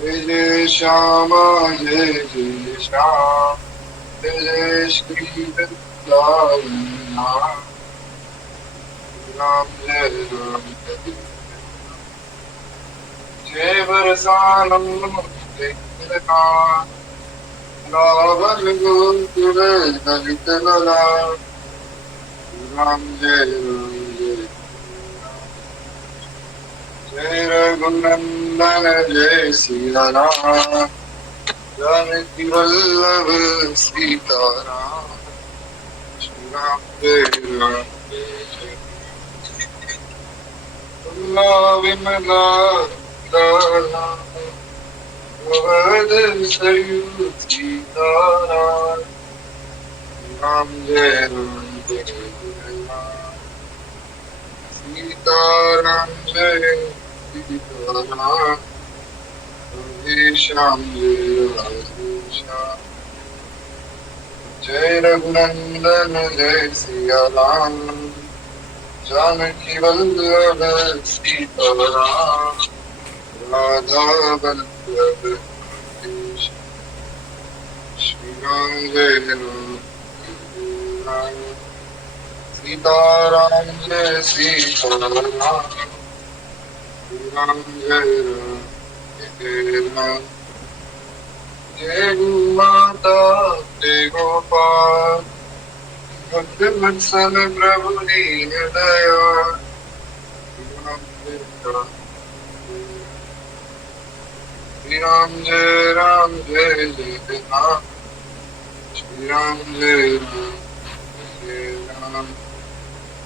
जय जय श्यामा जय जय श्याम जय जय श्री वृंदावन राम जय राम जय बरसानम जय रावण गोकुल ललित लला राम जय जय रघुनंदन जय सिया राम जानकी वल्लभ सीताराम श्री राम जय राम जय विमला सरयू सीताराम राम जय राम सीताराम जय सीताराम श्याम जय श्याम जय रघुनंदन जय सिया राम जानकी वल्लभ सीताराम राधा वल्लभ श्री राम जय राम सीताराम जय सीताराम राम जय राम जय माता जय गोपाल भक्त वत्सल प्रभु दीन दयाल श्री राम जय राम श्री राम जय राम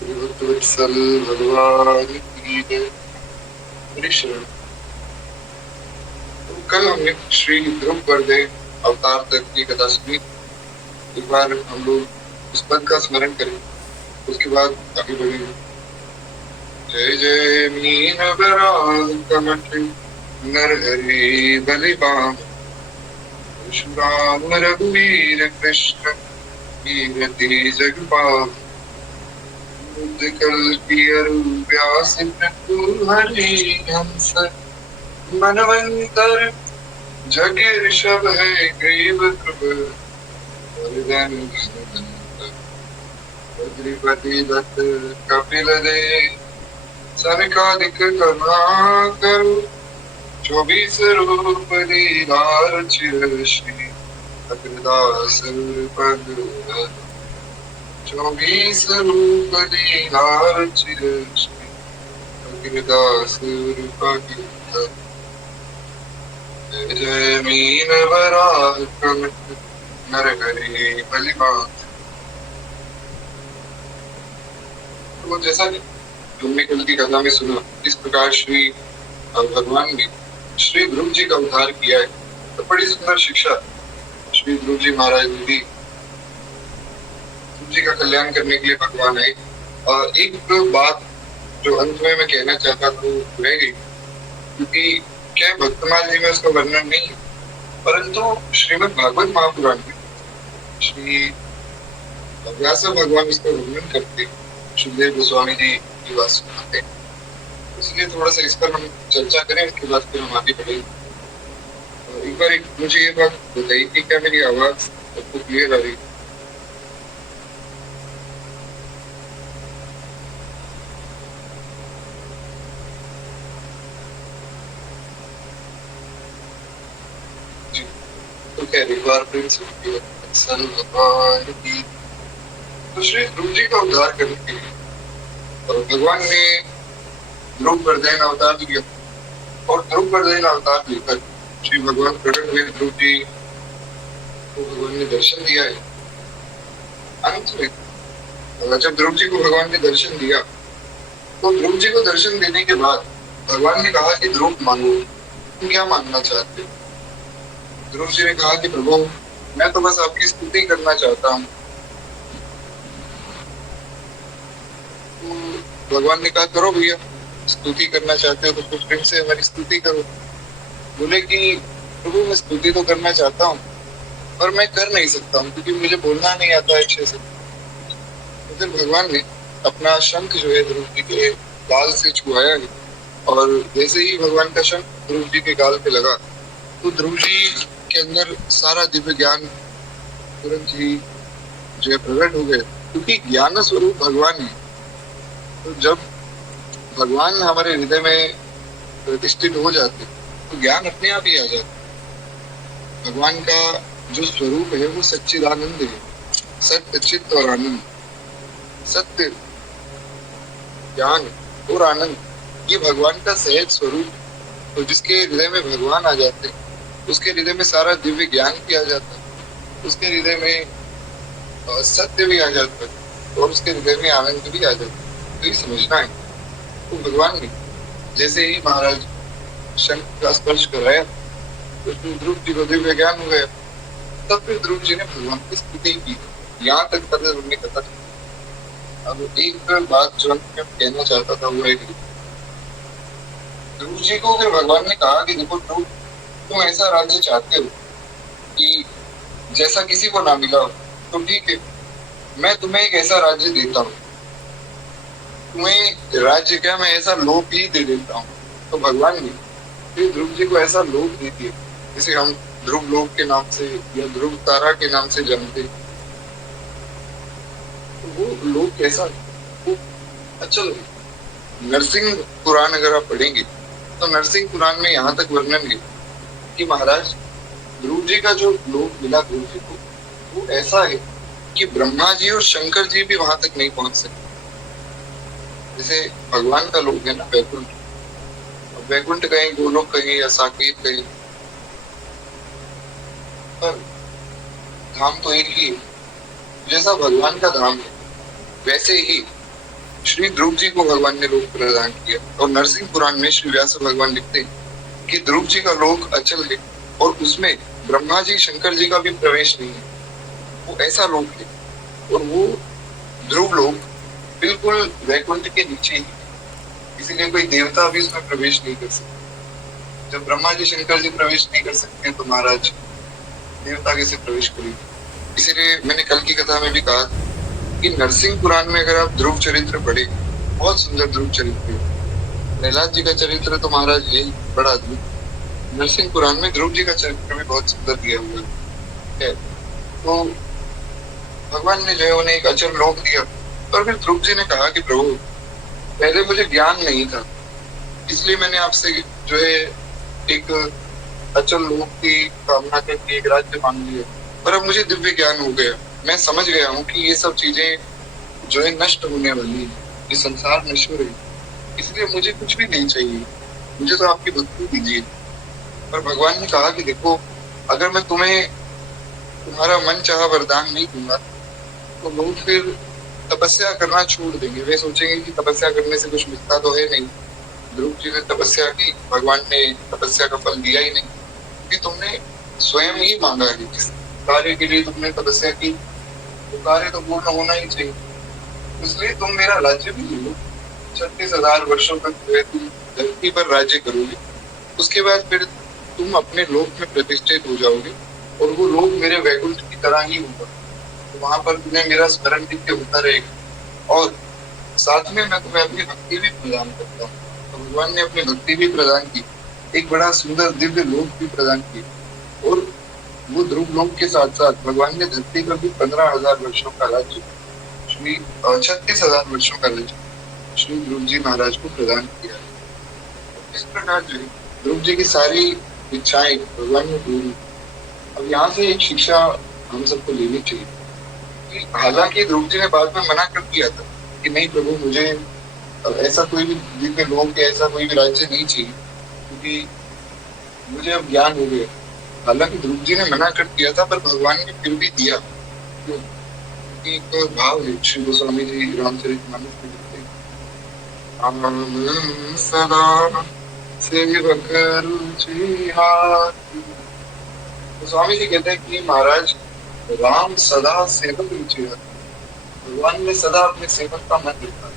भक्त वत्सल भगवान की जय। तो कल हमने श्री ध्रुव बरदेव अवतार तक की कथा सुनी। एक बार हम लोग उस पद का स्मरण करें, उसके बाद आगे बढ़ेंगे। जय जय मीन बराल कमठ नरहरि बलिबान परशुराम रघुवीर कृष्ण कीरति जगपाल बुद्ध कल्पि अरु व्यास प्रभु हरि हंस मनवंतर जग ऋषभ है ग्रीव कृप बद्रीपति दत्त कपिल देव सनकादिक करुणा करो 24 रूप दीदार चिर श्री अग्रदास पद 24 रूप दीदार चिर श्री अग्रदास पद। जय जय मीन बराल कमठ नरहरि बलिबान। तो जैसा हमने कल की कथा में सुना, इस प्रकार श्री भगवान ने श्री ध्रुव जी का उद्धार किया है। तो बड़ी सुंदर शिक्षा श्री ध्रुव जी महाराज ने दी। ध्रुव जी का कल्याण करने के लिए भगवान आए। और एक बात जो अंत में मैं कहना चाहता था वो रह गई, क्योंकि क्या भक्तमाल जी में उसका वर्णन नहीं है, परंतु श्रीमद् भागवत महापुराण में श्री व्यास भगवान इसका वर्णन करते, सुखदेव गोस्वामी जी की बात सुनाते, इसलिए थोड़ा सा इस पर हम चर्चा करें, उसके बाद फिर हम आगे बढ़ेंगे। एक बार मुझे ये बात बताइए कि क्या मेरी आवाज सबको क्लियर आ रही? जी, तो क्या एक बार प्रिंस तो श्री ध्रुव जी का उद्धार करने के लिए भगवान ने ध्रुव बरदैन अवतार लिया। और ध्रुव बरदैन अवतार लेकर श्री भगवान प्रकट हुए। ध्रुव जी को भगवान ने दर्शन दिया है। अंत में जब ध्रुव जी को भगवान ने दर्शन दिया, तो ध्रुव जी को दर्शन देने के बाद भगवान ने कहा कि ध्रुव मांगो, तुम क्या मांगना चाहते हो? ध्रुव जी ने कहा कि प्रभु, मैं तो बस आपकी स्तुति करना चाहता हूँ। तो भगवान ने कहा करो भैया, स्तुति करना चाहते हो तो कुछ प्रेम से हमारी स्तुति करो। बोले कि प्रभु, मैं स्तुति तो करना चाहता हूँ पर मैं कर नहीं सकता हूँ, क्योंकि मुझे बोलना नहीं आता अच्छे से। तो फिर भगवान ने अपना शंख जो है ध्रुव जी के गाल से छुआया है। और जैसे ही भगवान का शंख ध्रुव जी के गाल पे लगा तो ध्रुव जी के अंदर सारा दिव्य ज्ञान तुरंत ही जो है प्रकट हो गए, क्योंकि ज्ञान स्वरूप भगवान है। तो जब भगवान हमारे हृदय में प्रतिष्ठित हो जाते तो ज्ञान अपने आप ही आ जाता। भगवान का जो स्वरूप है वो सच्चिदानंद है, सत्य चित्त और आनंद। सत्य, ज्ञान और आनंद, ये भगवान का सहज स्वरूप। तो जिसके हृदय में भगवान आ जाते उसके हृदय में सारा दिव्य ज्ञान भी आ जाता है, उसके हृदय में सत्य भी आ जाता है और उसके हृदय में आनंद भी आ जाता है। तो ये समझना है। तो भगवान ने जैसे ही महाराज शंख का स्पर्श कराया तो ध्रुव जी को दिव्य ज्ञान हो गया। तब फिर ध्रुव जी ने भगवान की स्तुति की। यहाँ तक कथा उन्होंने कथा। अब एक बात जो मैं कहना चाहता था वो है कि ध्रुव जी को फिर भगवान ने कहा कि देखो ध्रुव, तुम ऐसा राज्य चाहते हो कि जैसा किसी को ना मिला हो, तो ठीक है, मैं तुम्हें एक ऐसा राज्य देता हूँ। तुम्हें राज्य क्या, मैं ऐसा लोक ही दे देता हूँ। तो भगवान ने फिर ध्रुव जी को ऐसा लोक दे दिया जिसे हम ध्रुव लोक के नाम से या ध्रुव तारा के नाम से जानते। तो वो लोक कैसा है? वो अचल है। नरसिंह पुराण अगर आप पढ़ेंगे तो नरसिंह पुराण में यहाँ तक वर्णन है कि महाराज ध्रुव जी का जो लोक मिला ध्रुव जी को, वो ऐसा है कि ब्रह्मा जी और शंकर जी भी वहां तक नहीं पहुंच सकते। जैसे भगवान का लोक है ना वैकुंठ, वैकुंठ कहीं, गोलोक कहीं या साकेत कहीं, पर धाम तो एक ही है। जैसा भगवान का धाम है वैसे ही श्री ध्रुव जी को भगवान ने लोक प्रदान किया। और नरसिंह पुराण में श्री व्यास भगवान लिखते हैं कि ध्रुव जी का लोक अचल है और उसमें ब्रह्मा जी शंकर जी का भी प्रवेश नहीं है। वो ऐसा लोक है और वो ध्रुव लोक बिल्कुल वैकुंठ के नीचे ही, इसीलिए कोई देवता भी उसमें प्रवेश नहीं कर सकते। जब ब्रह्मा जी शंकर जी प्रवेश नहीं कर सकते तो महाराज देवता कैसे प्रवेश करेंगे? इसीलिए मैंने कल की कथा में भी कहा कि नरसिंह पुराण में अगर आप ध्रुव चरित्र पढ़े, बहुत सुंदर ध्रुव चरित्र है। प्रहलाद जी का चरित्र तो महाराज यही बड़ा अद्भुत। नरसिंह पुराण में ध्रुव जी का चरित्र भी बहुत सुंदर दिया हुआ है। तो भगवान ने जो है उन्हें एक अचल लोक दिया। और फिर ध्रुव जी ने कहा कि प्रभु, पहले मुझे ज्ञान नहीं था, इसलिए मैंने आपसे जो है एक अचल लोक की कामना करके एक राज्य मांग लिया, पर अब मुझे दिव्य ज्ञान हो गया। मैं समझ गया हूँ कि ये सब चीजें जो है नष्ट होने वाली है, ये संसार नश्वर है, इसलिए मुझे कुछ भी नहीं चाहिए, मुझे तो आपकी भक्ति दीजिए। पर भगवान ने कहा कि देखो, अगर मैं तुम्हें तुम्हारा मन चाहा वरदान नहीं दूंगा तो लोग फिर तपस्या करना छोड़ देंगे। वे सोचेंगे कि तपस्या करने से कुछ मिलता तो है नहीं। ध्रुव जी ने तपस्या की, भगवान ने तपस्या का फल दिया ही नहीं, क्योंकि तुमने स्वयं ही मांगा है। जिस कार्य के लिए तुमने तपस्या की वो कार्य तो पूर्ण होना ही चाहिए, इसलिए तुम मेरा राज्य भी ले लो। 36,000 वर्षों तक जो है तुम धरती पर राज्य करोगे, उसके बाद फिर तुम अपने लोक में प्रतिष्ठित हो जाओगे और वो लोक मेरे वैकुंठ की तरह ही होगा। तो वहां पर तुम्हें मेरा स्मरण नित्य होता रहेगा और साथ में मैं तुम्हें अपनी भक्ति भी प्रदान करता हूँ। तो भगवान ने अपनी भक्ति भी प्रदान की, एक बड़ा सुंदर दिव्य लोक भी प्रदान किया। और वो ध्रुव लोक के साथ साथ भगवान ने धरती पर भी 15,000 वर्षों का राज्य, श्री 36,000 वर्षों का राज्य श्री ध्रुव जी महाराज को प्रदान किया। इस प्रकार जो है ध्रुव जी की सारी इच्छाएं भगवान ने पूरी। अब यहाँ से एक शिक्षा हम सबको लेनी चाहिए कि हालांकि ध्रुव जी ने बाद में मना कर दिया था कि नहीं प्रभु, मुझे ऐसा कोई भी दिव्य लोक या ऐसा कोई भी राज्य नहीं चाहिए, क्योंकि मुझे अब ज्ञान हो गया। हालांकि ध्रुव जी ने मना कर दिया था, पर भगवान ने फिर भी दिया। क्योंकि एक भाव है, श्री गोस्वामी जी रामचरितमानस में लिखते हैं, सदा सेवक रुचि हाथ। गोस्वामी जी कहते हैं कि महाराज राम सदा सेवक रुचि हाथ। भगवान ने सदा अपने सेवक का मन रखा।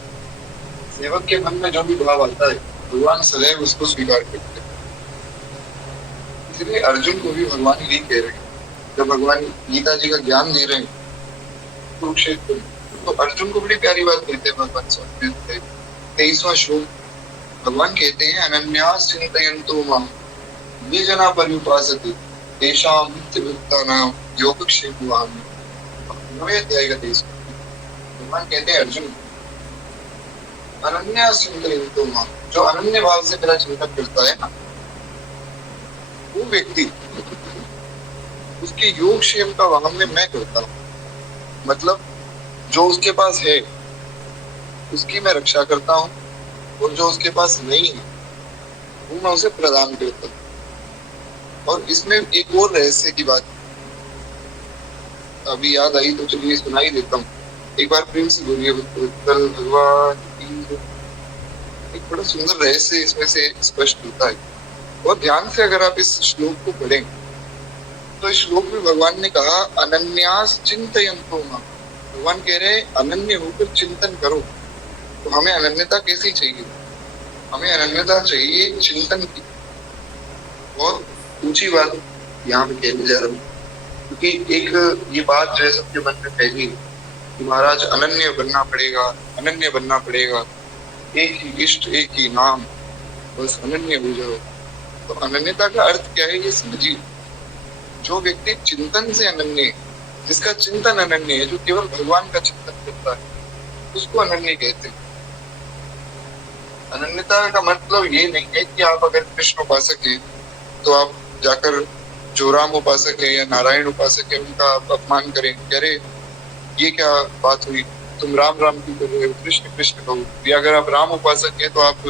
सेवक के मन में जो भी भाव आता है भगवान सदैव उसको स्वीकार करते हैं। इसलिए अर्जुन को भी भगवान यही कह रहे हैं, जब भगवान गीता जी का ज्ञान दे रहे हैं कुरुक्षेत्र, तो अर्जुन को बड़ी प्यारी बात कहते हैं भगवान स्वामी। 23वां श्लोक भगवान कहते हैं अनन्यास चिंतयन्तो माम ये जना पर्युपासते तेषां नित्यभक्तानां योगक्षेमम्। 9वें अध्याय का 23 भगवान कहते हैं अर्जुन अनन्यास चिंतयन्तो माम, जो अनन्य भाव से मेरा चिंतन करता है ना वो व्यक्ति, उसके योगक्षेम का वहन में मैं करता हूँ। मतलब जो उसके पास है उसकी मैं रक्षा करता हूँ और जो उसके पास नहीं है वो मैं उसे प्रदान करता हूँ। और इसमें एक और रहस्य की बात अभी याद आई तो चलिए सुनाई देता हूँ। एक बार प्रेम से बोलिए भगवान की। एक बड़ा सुंदर रहस्य इसमें से स्पष्ट होता है। और ध्यान से अगर आप इस श्लोक को पढ़ें तो इस श्लोक में भगवान ने कहा अनन्यास चिंतयन्तो माम। भगवान कह रहे अनन्य होकर चिंतन करो। तो हमें अनन्यता कैसी चाहिए? हमें अनन्यता चाहिए चिंतन की। और ऊंची बात यहाँ पे कहने जा रहा हूँ क्योंकि एक ये बात जो है सबके मन में फैली कि महाराज अनन्य बनना पड़ेगा, अनन्य बनना पड़ेगा, एक ही इष्ट एक ही नाम, बस अनन्य हो जाओ। तो अनन्यता का अर्थ क्या है ये समझिए। जो व्यक्ति चिंतन से अनन्य है, जिसका चिंतन अनन्य है, जो केवल भगवान का चिंतन करता है, उसको अनन्य कहते हैं। अनन्यता का मतलब ये नहीं है कि आप अगर कृष्ण उपासक हैं तो आप जाकर जो राम उपासक है या नारायण उपासक है उनका आप अपमान करें, अरे ये क्या बात हुई, तुम राम राम क्यों कर रहे हो, कृष्ण कृष्ण कहो। या अगर आप राम उपासक है तो आप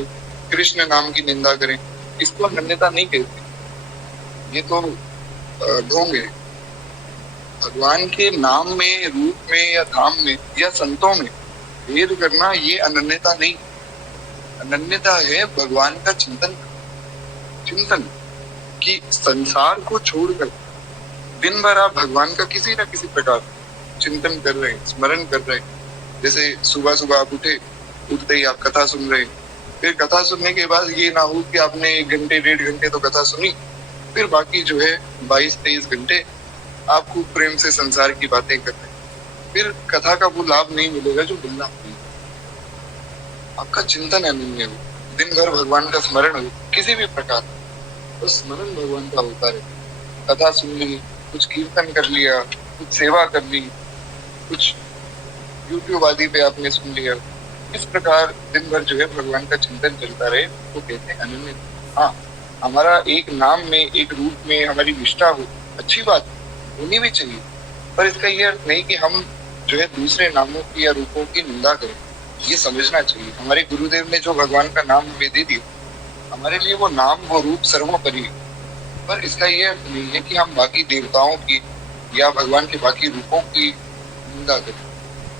कृष्ण नाम की निंदा करें। इसको अनन्यता नहीं कहते, ये तो ढोंग है। भगवान के नाम में, रूप में या धाम में या संतों में भेद करना ये अनन्यता नहीं। अनन्यता है भगवान का चिंतन। चिंतन कि संसार को छोड़कर दिन भर आप भगवान का किसी न किसी प्रकार चिंतन कर रहे हैं, स्मरण कर रहे हैं। जैसे सुबह सुबह आप उठते ही आप कथा सुन रहे हैं, फिर कथा सुनने के बाद ये ना हो कि आपने 1 घंटे 1.5 घंटे तो कथा सुनी, फिर बाकी जो है 22-23 घंटे आप खूब प्रेम से संसार की बातें कर रहे हैं। फिर कथा का वो लाभ नहीं मिलेगा जो मिलना चाहिए। आपका चिंतन अनन्य हो, दिन भर भगवान का स्मरण हो किसी भी प्रकार, तो स्मरण भगवान का होता रहे। कथा सुन ली, कुछ कीर्तन कर लिया, कुछ सेवा कर ली, कुछ यूट्यूब आदि पे आपने सुन लिया, इस प्रकार दिन भर जो है भगवान का चिंतन चलता रहे तो कहते हैं अनन्य। हाँ, हमारा एक नाम में, एक रूप में हमारी निष्ठा हो, अच्छी बात होनी भी चाहिए, पर इसका ये अर्थ नहीं कि हम जो है दूसरे नामों की या रूपों की निंदा करें। ये समझना चाहिए हमारे गुरुदेव ने जो भगवान का नाम हमें दे दिया, हमारे लिए वो नाम वो रूप सर्वोपरि है। पर इसका ये अर्थ नहीं है कि हम बाकी देवताओं की या भगवान के बाकी रूपों की निंदा करें।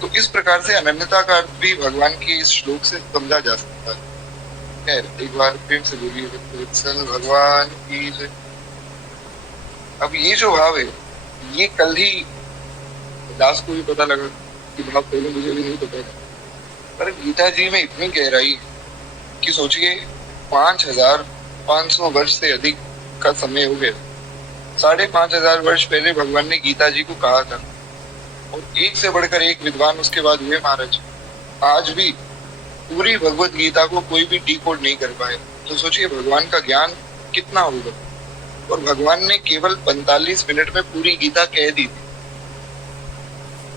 तो इस प्रकार से अनन्यता का अर्थ भी भगवान के इस श्लोक से समझा जा सकता है। खैर एक बार प्रेम से बोलिए भगवान की जय। अब ये जो भाव है ये कल ही दास को भी पता लगा कि भाव पहले मुझे भी नहीं पता था, पर गीता जी में इतनी गहराई कि सोचिए 5500 वर्ष से अधिक का समय हो गया। 5500 वर्ष पहले भगवान ने गीता जी को कहा था और एक से बढ़कर एक विद्वान उसके बाद हुए महाराज। आज भी पूरी भगवत गीता को कोई भी डिकोड नहीं कर पाए। तो सोचिए भगवान का ज्ञान कितना होगा। और भगवान ने केवल 45 मिनट में पूरी गीता कह दी थी।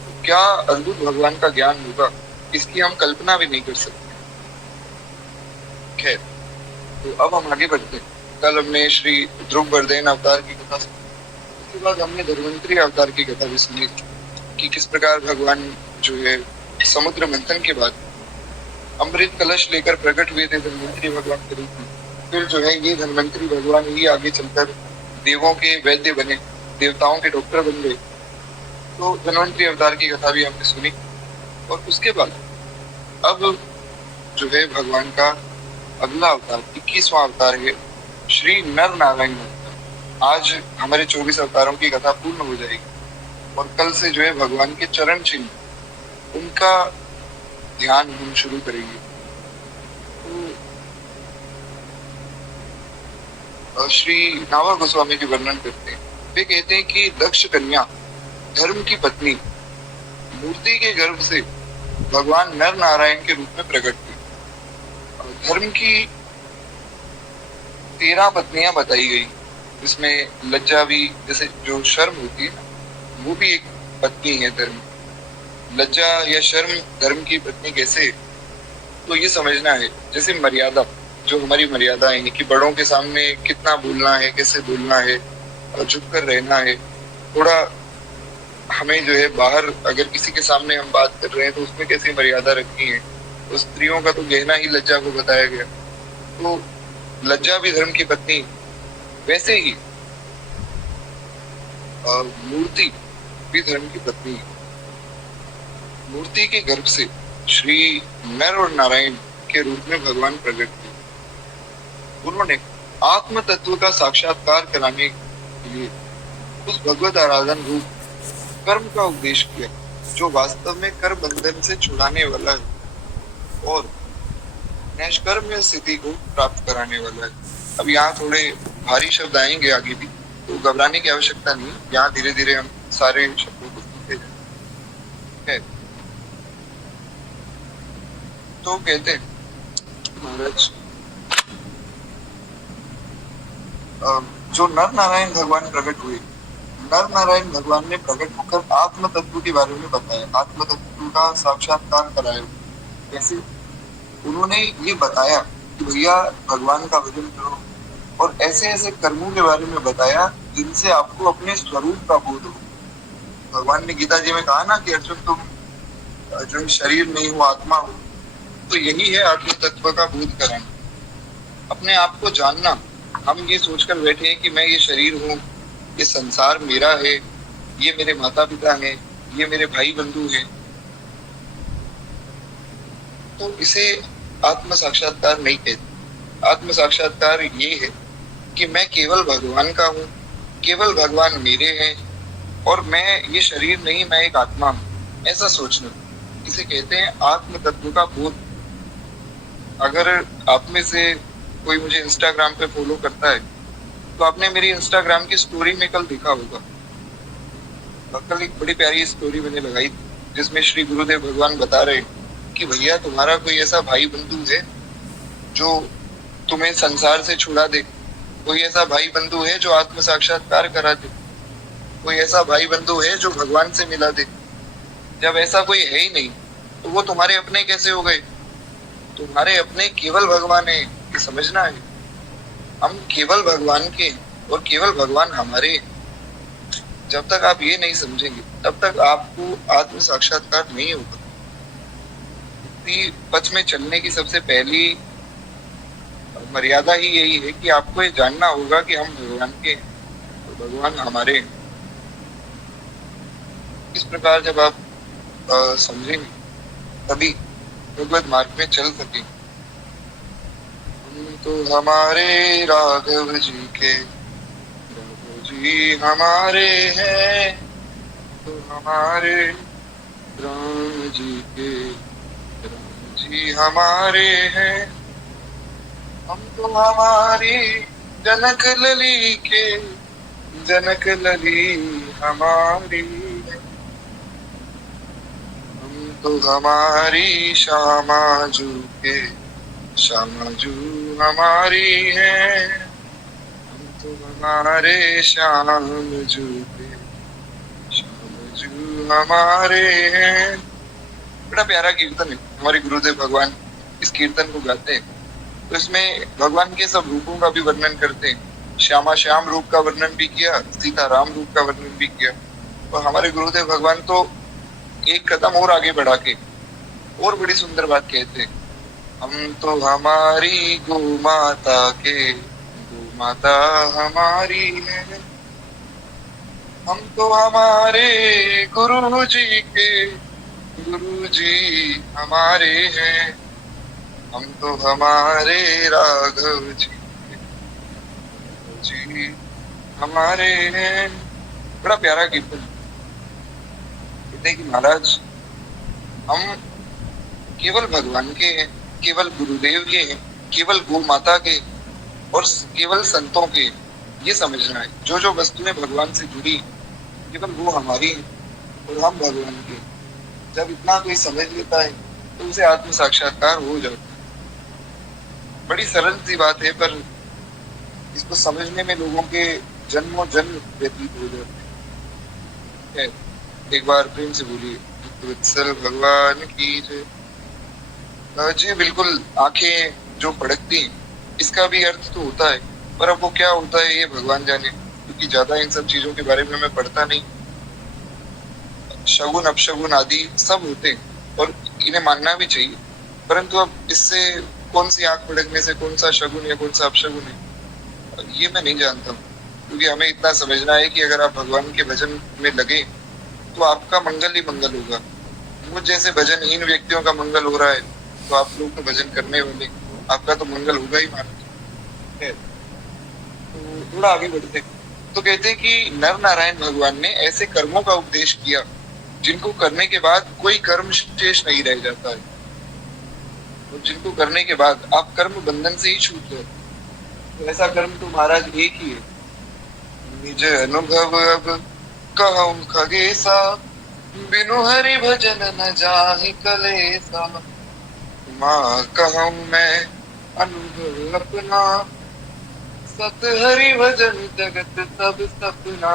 तो क्या अद्भुत भगवान का ज्ञान होगा, इसकी हम कल्पना भी नहीं कर सकते। खैर, तो अब हम आगे बढ़ते हैं। कल हमने श्री ध्रुव वर्धन अवतार की कथा सुनी, उसके बाद हमने धन्वंतरी अवतार की कथा भी सुनी कि किस प्रकार भगवान जो है समुद्र मंथन के बाद अमृत कलश लेकर प्रकट हुए थे धन्वंतरी भगवान के रूप में। फिर जो है ये धन्वंतरी भगवान ही आगे चलकर देवों के वैद्य बने, देवताओं के डॉक्टर बन गए। तो धन्वंतरी अवतार की कथा भी हमने सुनी। और उसके बाद अब जो है भगवान का अगला अवतार 21वां अवतार है श्री नर नारायण अवतार। आज हमारे 24 अवतारों की कथा पूर्ण हो जाएगी और कल से जो है भगवान के चरण चिन्ह उनका ध्यान हम शुरू करेंगे। तो श्री नावा गोस्वामी के वर्णन करते हैं। वे कहते हैं कि दक्ष कन्या धर्म की पत्नी मूर्ति के गर्भ से भगवान नर नारायण के रूप में प्रकट हुई धर्म की 13 पत्नियां बताई गई, जिसमें लज्जा भी, जैसे जो शर्म होती है ना, वो भी एक पत्नी है धर्म। लज्जा या शर्म धर्म की पत्नी कैसे, तो ये समझना है जैसे मर्यादा, जो हमारी मर्यादा है कि बड़ों के सामने कितना बोलना है, कैसे बोलना है, और झुक कर रहना है। थोड़ा हमें जो है बाहर अगर किसी के सामने हम बात कर रहे हैं तो उसमें कैसी मर्यादा रखनी है, तो स्त्रियों का तो गहना ही लज्जा को बताया गया। तो लज्जा भी धर्म की पत्नी, वैसे ही मूर्ति भी धर्म की पत्नी है। मूर्ति के गर्भ से श्री नर और नारायण के रूप में भगवान प्रकट हुए। उन्होंने आत्म तत्व का साक्षात्कार कराने के लिए उस भगवत आराधन रूप कर्म का उपदेश किया, जो वास्तव में कर बंधन से छुड़ाने वाला है और नैष्कर्म्य स्थिति को प्राप्त कराने वाला है। अब यहाँ थोड़े भारी शब्द आएंगे आगे भी, तो घबराने की आवश्यकता नहीं। यहाँ धीरे धीरे हम सारे शब्दों को सुनते जाएंगे। तो कहते हैं महाराज, जो नर नारायण भगवान प्रकट हुए, नर नारायण भगवान ने प्रकट होकर आत्म तत्व के बारे में बताया, आत्म तत्व का साक्षात्कार कराया। कैसे? उन्होंने ये बताया कि भैया भगवान का भजन करो, और ऐसे ऐसे कर्मों के बारे में बताया जिनसे आपको अपने स्वरूप का बोध हो। भगवान ने गीता जी में कहा ना कि अर्जुन तुम जो शरीर नहीं हो, आत्मा हो। तो यही है आत्म तत्व का बोध कराना, अपने आप को जानना। हम ये सोचकर बैठे हैं कि मैं ये शरीर हूँ, ये संसार मेरा है, ये मेरे माता पिता हैं, ये मेरे भाई बंधु हैं, तो इसे आत्म साक्षात्कार नहीं कहते। आत्म साक्षात्कार ये है कि मैं केवल भगवान का हूँ, केवल भगवान मेरे हैं, और मैं ये शरीर नहीं, मैं एक आत्मा हूँ, ऐसा सोचना, इसे कहते हैं आत्म तत्व का बोध। अगर आप में से कोई मुझे इंस्टाग्राम पे फॉलो करता है, तो आपने मेरी इंस्टाग्राम की स्टोरी में कल देखा होगा, कल एक बड़ी प्यारी स्टोरी मैंने लगाई जिसमें श्री गुरुदेव भगवान बता रहे कि भैया तुम्हारा कोई ऐसा भाई बंधु है जो तुम्हें संसार से छुड़ा दे, कोई ऐसा भाई बंधु है जो आत्म साक्षात्कार करा दे, कोई ऐसा भाई बंधु है जो भगवान से मिला दे। जब ऐसा कोई है ही नहीं, तो वो तुम्हारे अपने कैसे हो गए? तुम्हारे अपने केवल भगवान है, ये समझना है। हम केवल भगवान के और केवल भगवान हमारे। जब तक आप ये नहीं समझेंगे तब तक आपको आत्म साक्षात्कार नहीं होगा। पथ में चलने की सबसे पहली मर्यादा ही यही है कि आपको ये जानना होगा कि हम भगवान के और भगवान हमारे। इस प्रकार जब आप समझेंगे तभी भगवत मार्ग में चल सकेंगे। हम तो हमारे राघव जी के, राघव जी हमारे हैं, तो हमारे राम जी के, राम जी हमारे हैं। हम तो हमारी जनक लली के, जनक लली हमारी, तो हमारी श्यामा जू के, श्यामा जू हमारी है। हम तो हमारे श्याम जू के, श्याम जू हमारे हैं। बड़ा प्यारा कीर्तन है, हमारे गुरुदेव भगवान इस कीर्तन को गाते हैं। तो इसमें भगवान के सब रूपों का भी वर्णन करते हैं। श्यामा श्याम रूप का वर्णन भी किया, सीता राम रूप का वर्णन भी किया। और हमारे गुरुदेव भगवान तो एक कदम और आगे बढ़ा के और बड़ी सुंदर बात कहते हैं, हम तो हमारी गौ माता के, गौ माता हमारी है। हम तो हमारे गुरु जी के, गुरु जी हमारे हैं। हम तो हमारे राघव जी के, राघव जी हमारे हैं। बड़ा प्यारा कीर्तन। कि महाराज हम केवल भगवान के हैं, केवल गुरुदेव के हैं, केवल गौ माता के और केवल संतों के। ये समझना है जो जो वस्तुएं भगवान से जुड़ी केवल वो हमारी है और हम भगवान के। जब इतना कोई समझ लेता है तो उसे आत्म साक्षात्कार हो जाता है। बड़ी सरल सी बात है, पर इसको समझने में लोगों के जन्मों जन्म व्यतीत हो जाते हैं। एक बार प्रेम से बोलिए, वत्सल भगवान की जय। जी बिल्कुल, आंखें जो फड़कती हैं, इसका भी अर्थ तो होता है, पर अब वो क्या होता है ये भगवान जाने, क्योंकि ज्यादा इन सब चीजों के बारे में मैं पढ़ता नहीं। शगुन अपशगुन आदि सब होते हैं और इन्हें मानना भी चाहिए, परंतु अब इससे कौन सी आंख फड़कने से कौन सा शगुन या कौन सा अपशगुन है, ये मैं नहीं जानता हूँ। क्योंकि हमें इतना समझना है कि अगर आप भगवान के भजन में लगे तो आपका मंगल ही मंगल होगा। मुझ जैसे भजनहीन व्यक्तियों का मंगल हो रहा है, तो आप लोग तो भजन करने वाले, आपका तो मंगल होगा ही मानो। तो थोड़ा आगे बढ़ते हैं। तो कहते हैं कि नर नारायण भगवान ने ऐसे कर्मों का उपदेश किया जिनको करने के बाद कोई कर्म शेष नहीं रह जाता है, और जिनको करने के बाद आप कर्म बंधन से ही छूट जाते। तो ऐसा कर्म तो महाराज एक ही है, निज अनुभव अब कहूं खगेसा, बिनु हरि भजन न जाहि कलेसा। माँ कहूं मैं अनुभव अपना, सत हरि भजन जगत सब सपना।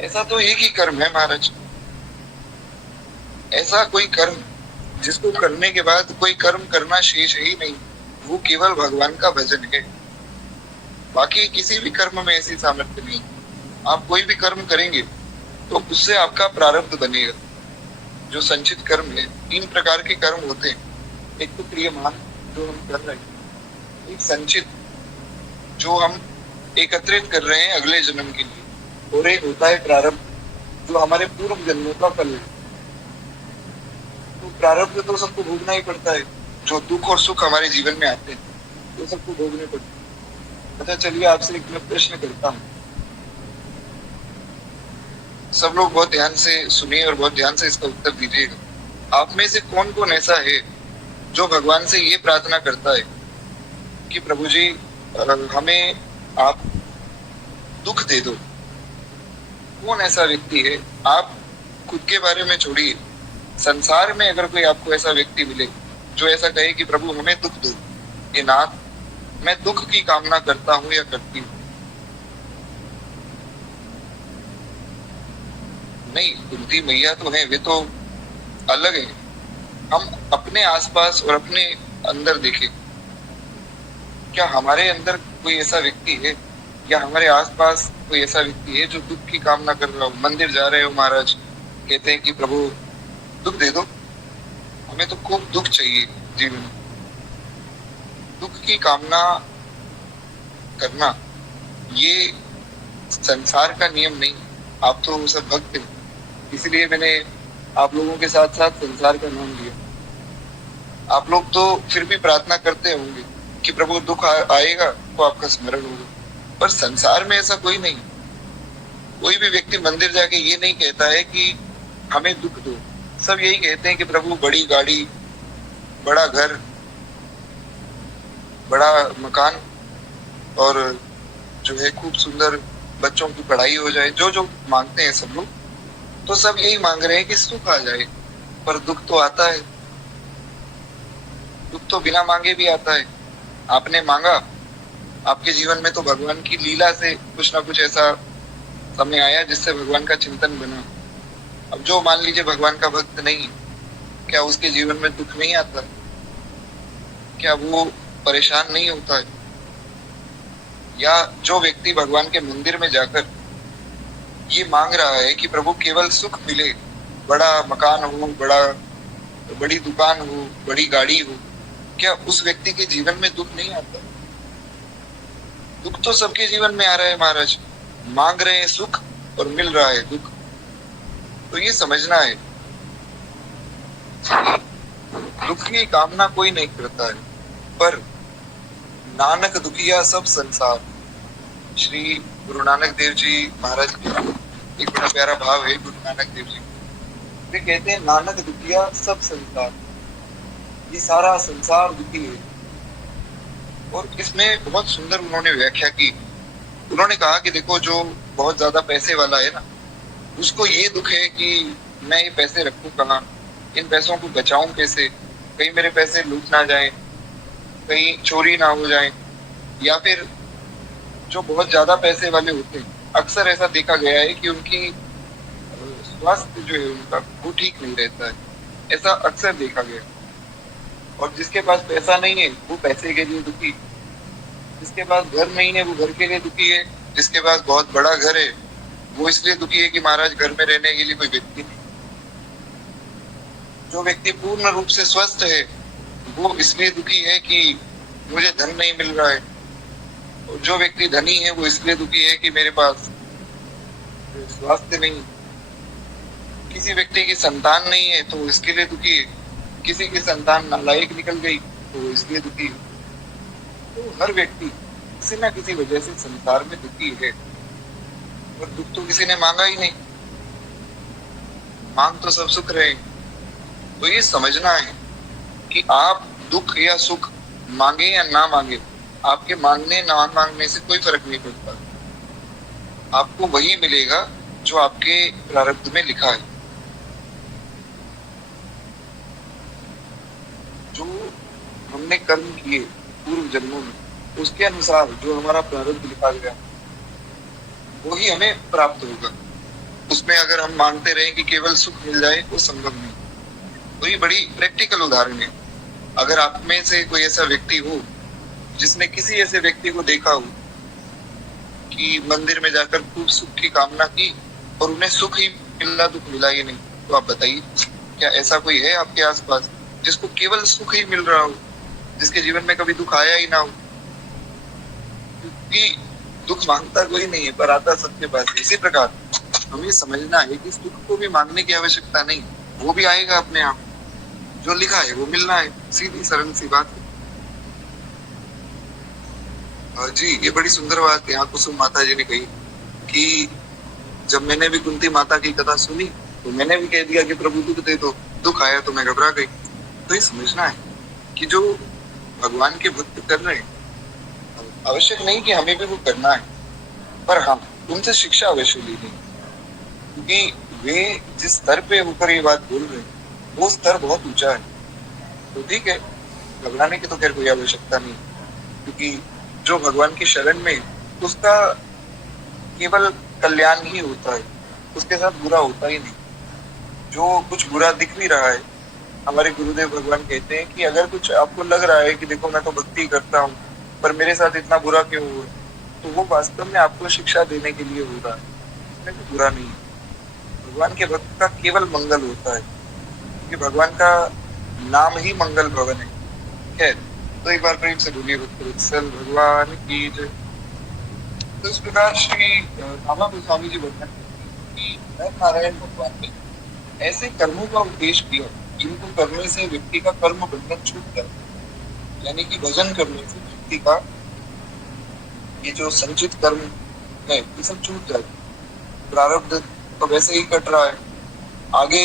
ऐसा तो एक ही कर्म है महाराज, ऐसा कोई कर्म जिसको करने के बाद कोई कर्म करना शेष है ही नहीं, वो केवल भगवान का भजन है। बाकी किसी भी कर्म में ऐसी सामर्थ्य नहीं। आप कोई भी कर्म करेंगे तो उससे आपका प्रारब्ध बनेगा। जो संचित कर्म है, 3 प्रकार के कर्म होते हैं। एक तो क्रियमान जो हम कर रहे हैं, एक संचित जो हम एकत्रित कर रहे हैं अगले जन्म के लिए, और एक होता है प्रारब्ध जो हमारे पूर्व जन्मों का फल है। तो प्रारब्ध तो सबको भोगना ही पड़ता है, जो दुख और सुख हमारे जीवन में आते हैं तो सबको भोगने पड़ते हैं। अच्छा चलिए, आपसे एक मैं प्रश्न करता हूँ, सब लोग बहुत ध्यान से सुनिए और बहुत ध्यान से इसका उत्तर दीजिएगा। आप में से कौन कौन ऐसा है जो भगवान से ये प्रार्थना करता है कि प्रभु जी हमें आप दुख दे दो? कौन ऐसा व्यक्ति है? आप खुद के बारे में छोड़िए, संसार में अगर कोई आपको ऐसा व्यक्ति मिले जो ऐसा कहे कि प्रभु हमें दुख दो, ये नाथ मैं दुख की कामना करता हूं या करती हूँ। नहीं, कुंती मैया तो है, वे तो अलग है। हम अपने आसपास और अपने अंदर देखें, क्या हमारे अंदर कोई ऐसा व्यक्ति है या हमारे आसपास कोई ऐसा व्यक्ति है जो दुख की कामना कर रहा हो? मंदिर जा रहे हो महाराज, कहते हैं कि प्रभु दुख दे दो, हमें तो खूब दुख चाहिए जीवन में। दुख की कामना करना ये संसार का नियम नहीं। आप तो सब भक्त हैं, इसलिए मैंने आप लोगों के साथ साथ संसार का नाम लिया। आप लोग तो फिर भी प्रार्थना करते होंगे कि प्रभु दुख आएगा तो आपका स्मरण होगा, पर संसार में ऐसा कोई नहीं। कोई भी व्यक्ति मंदिर जाके ये नहीं कहता है कि हमें दुख दो। सब यही कहते हैं कि प्रभु बड़ी गाड़ी, बड़ा घर, बड़ा मकान, और जो है खूब सुंदर बच्चों की पढ़ाई हो जाए, जो जो मांगते हैं सब लोग, तो सब यही मांग रहे हैं कि सुख आ जाए। पर दुख तो आता है, दुख तो बिना मांगे भी आता है। आपने मांगा, आपके जीवन में तो भगवान की लीला से कुछ ना कुछ ऐसा समय आया जिससे भगवान का चिंतन बना। अब जो मान लीजिए भगवान का भक्त नहीं, क्या उसके जीवन में दुख नहीं आता? क्या वो परेशान नहीं होता है? या जो व्यक्ति भगवान के मंदिर में जाकर ये मांग रहा है कि प्रभु केवल सुख मिले, बड़ा मकान हो, बड़ी दुकान हो, बड़ी गाड़ी हो, क्या उस व्यक्ति के जीवन में दुख नहीं आता? दुख तो सबके जीवन में आ रहा है महाराज। मांग रहे हैं सुख और मिल रहा है दुख। तो ये समझना है, दुख की कामना कोई नहीं करता है, पर नानक दुखिया सब संसार। श्री गुरु नानक देव जी महाराज के एक बड़ा प्यारा भाव है गुरु नानक देव जी। वे कहते हैं नानक दुखिया सब संसार, ये सारा संसार दुखी है। और इसमें बहुत सुंदर उन्होंने व्याख्या की। उन्होंने कहा कि देखो, जो बहुत ज्यादा पैसे वाला है ना, उसको ये दुख है कि मैं ये पैसे रखूं कहाँ, इन पैसों को बचाऊं कैसे, कहीं मेरे पैसे लूट ना जाए। कहीं चोरी ना हो जाए, या फिर जो बहुत ज्यादा पैसे वाले होते हैं, अक्सर ऐसा देखा गया है कि उनकी स्वास्थ्य जो है उनका वो ठीक नहीं रहता है। ऐसा अक्सर देखा गया है। और जिसके पास पैसा नहीं है वो पैसे के लिए दुखी, जिसके पास घर नहीं है वो घर के लिए दुखी है, जिसके पास बहुत बड़ा घर है वो इसलिए दुखी है कि महाराज घर में रहने के लिए कोई व्यक्ति नहीं। जो व्यक्ति पूर्ण रूप से स्वस्थ है वो इसलिए दुखी है कि मुझे धन नहीं मिल रहा है। और जो व्यक्ति धनी है वो इसलिए दुखी है कि मेरे पास स्वास्थ्य नहीं। किसी व्यक्ति की संतान नहीं है तो इसके लिए दुखी है, किसी की संतान नालायक निकल गई तो इसलिए दुखी है। तो हर व्यक्ति किसी न किसी वजह से संसार में दुखी है, और दुख तो किसी ने मांगा ही नहीं, मांग तो सब सुख रहे। तो ये समझना है कि आप दुख या सुख मांगे या ना मांगे, आपके मांगने ना मांगने से कोई फर्क नहीं पड़ता। आपको वही मिलेगा जो आपके प्रारब्ध में लिखा है। जो हमने कर्म किए पूर्व जन्मों में, उसके अनुसार जो हमारा प्रारब्ध लिखा गया वो ही हमें प्राप्त होगा। उसमें अगर हम मांगते रहे कि केवल सुख मिल जाए, वो संभव नहीं। तो ये बड़ी प्रैक्टिकल उदाहरण है। अगर आप में से कोई ऐसा व्यक्ति हो जिसने किसी ऐसे व्यक्ति को देखा हो कि मंदिर में जाकर खूब सुख की कामना की और उन्हें सुख ही मिला, दुख मिला ही नहीं, तो आप बताइए क्या ऐसा कोई है आपके आसपास जिसको केवल सुख ही मिल रहा हो, जिसके जीवन में कभी दुख आया ही ना हो? क्योंकि दुख मांगता कोई नहीं है पर आता सबके पास। इसी प्रकार हमें समझना है कि सुख को भी मांगने की आवश्यकता नहीं, वो भी आएगा अपने आप। जो लिखा है वो मिलना है, सीधी सरल सी बात है। जी, ये बड़ी सुंदर बात यहाँ कुसुम माता जी ने कही कि जब मैंने भी कुंती माता की कथा सुनी तो मैंने भी कह दिया कि प्रभु दुख दे दो। दुख आया तो मैं घबरा गई। तो ये समझना है कि जो भगवान के भक्त कर रहे हैं, आवश्यक नहीं कि हमें भी वो करना है, पर हम उनसे शिक्षा अवश्य लेनी है, क्योंकि वे जिस स्तर पे होकर ये बात बोल रहे हैं वो स्तर बहुत ऊंचा है। तो ठीक है, घबराने की तो खैर कोई आवश्यकता नहीं, क्योंकि जो भगवान की शरण में उसका केवल कल्याण ही होता है, उसके साथ बुरा होता ही नहीं। जो कुछ बुरा दिख भी रहा है, हमारे गुरुदेव भगवान कहते हैं कि अगर कुछ आपको लग रहा है कि देखो मैं तो भक्ति करता हूँ पर मेरे साथ इतना बुरा क्यों हुआ, तो वो वास्तव में आपको शिक्षा देने के लिए हो रहा है, इसमें कोई बुरा नहीं है। भगवान के भक्त का केवल मंगल होता है, क्योंकि भगवान का नाम ही मंगल भवन है। खैर, तो एक बार प्रेम से बोलिए भक्तवत्सल भगवान की जय। तो इस प्रकार श्री रामा गोस्वामी जी वर्णन करते हैं कि नर नारायण भगवान ने ऐसे कर्मों का उपदेश किया जिनको करने से व्यक्ति का कर्म बंधन छूट जाता है। यानी कि भजन करने से व्यक्ति का ये जो संचित कर्म है ये सब छूट जाता है। प्रारब्ध तो वैसे ही कट रहा है, आगे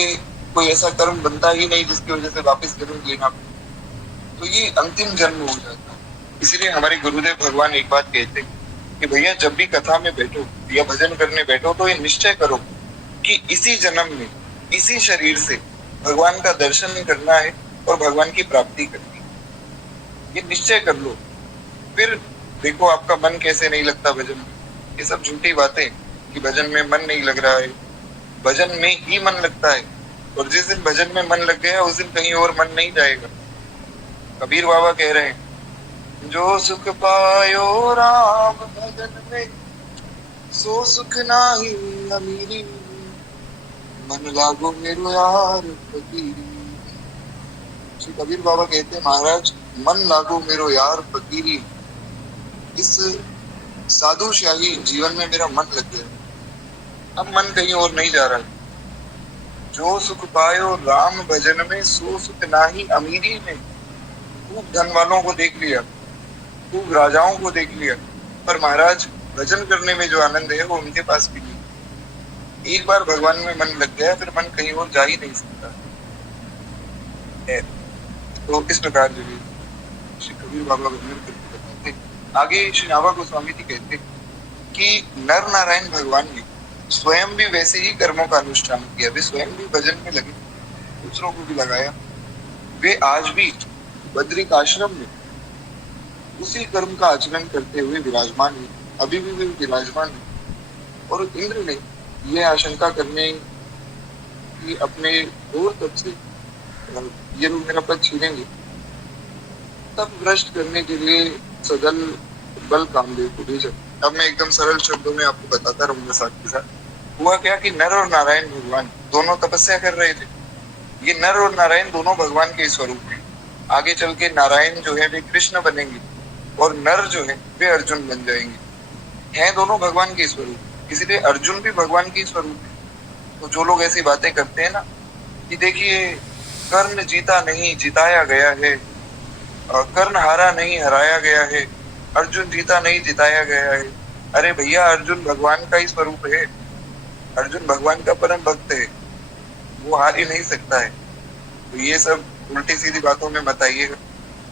कोई ऐसा कर्म बनता ही नहीं जिसकी वजह से वापस जन्म लेना पड़े, तो ये अंतिम जन्म हो जाता है। इसीलिए हमारे गुरुदेव भगवान एक बात कहते हैं कि भैया जब भी कथा में बैठो या भजन करने बैठो तो ये निश्चय करो कि इसी जन्म में इसी शरीर से भगवान का दर्शन करना है और भगवान की प्राप्ति करनी है। ये निश्चय कर लो, फिर देखो आपका मन कैसे नहीं लगता भजन में। ये सब झूठी बातें कि भजन में मन नहीं लग रहा है, भजन में ही मन लगता है, और जिस दिन भजन में मन लग गया उस दिन कहीं और मन नहीं जाएगा। कबीर बाबा कह रहे हैं, जो सुख पायो राम भजन में सो सुख नाही अमीरी, मन लागो मेरो यार फकीरी। श्री कबीर बाबा कहते हैं, महाराज मन लागो मेरो यार फकीरी, इस साधुशाही जीवन में मेरा मन लग गया, अब मन कहीं और नहीं जा रहा है। जो सुख पायो राम भजन में सो सुख नाही अमीरी में। खूब धन वालों को देख लिया, खूब राजाओं को देख लिया, पर महाराज भजन करने में जो आनंद है वो उनके पास भी नहीं। एक बार भगवान में मन लग गया फिर मन कहीं और जा ही नहीं सकता है। तो इस प्रकार जो है श्री कबीर बाबा वर्णन करके बताते। आगे श्री नाभा गोस्वामी जी कहते कि नर नारायण भगवान ने स्वयं भी वैसे ही कर्मों का अनुष्ठान किया। वे स्वयं भी भजन में लगे, दूसरों को भी लगाया। वे आज भी बद्रिक आश्रम में उसी कर्म का आचरण करते हुए विराजमान है, अभी भी वे विराजमान है। और इंद्र ने यह आशंका करने की अपने घोर तप से ये लोग मेरा पद छीनेंगे, तब भ्रष्ट करने के लिए सदल बल कामदेव को भेजा। अब मैं एकदम सरल शब्दों में आपको बताता रहूंगा साथ के साथ। हुआ क्या कि नर और नारायण भगवान दोनों तपस्या कर रहे थे। ये नर और नारायण दोनों भगवान के स्वरूप हैं। आगे चल के नारायण जो है वे कृष्ण बनेंगे और नर जो है वे अर्जुन बन जाएंगे। हैं दोनों भगवान के स्वरूप, इसीलिए अर्जुन भी भगवान के स्वरूप है। तो जो लोग ऐसी बातें करते हैं ना कि देखिए कर्ण जीता नहीं जिताया गया है, कर्ण हारा नहीं हराया गया है, अर्जुन जीता नहीं जिताया गया है। अरे भैया अर्जुन भगवान का ही स्वरूप है, अर्जुन भगवान का परम भक्त है, वो हार ही नहीं सकता है। तो ये सब उल्टी सीधी बातों में मत आइएगा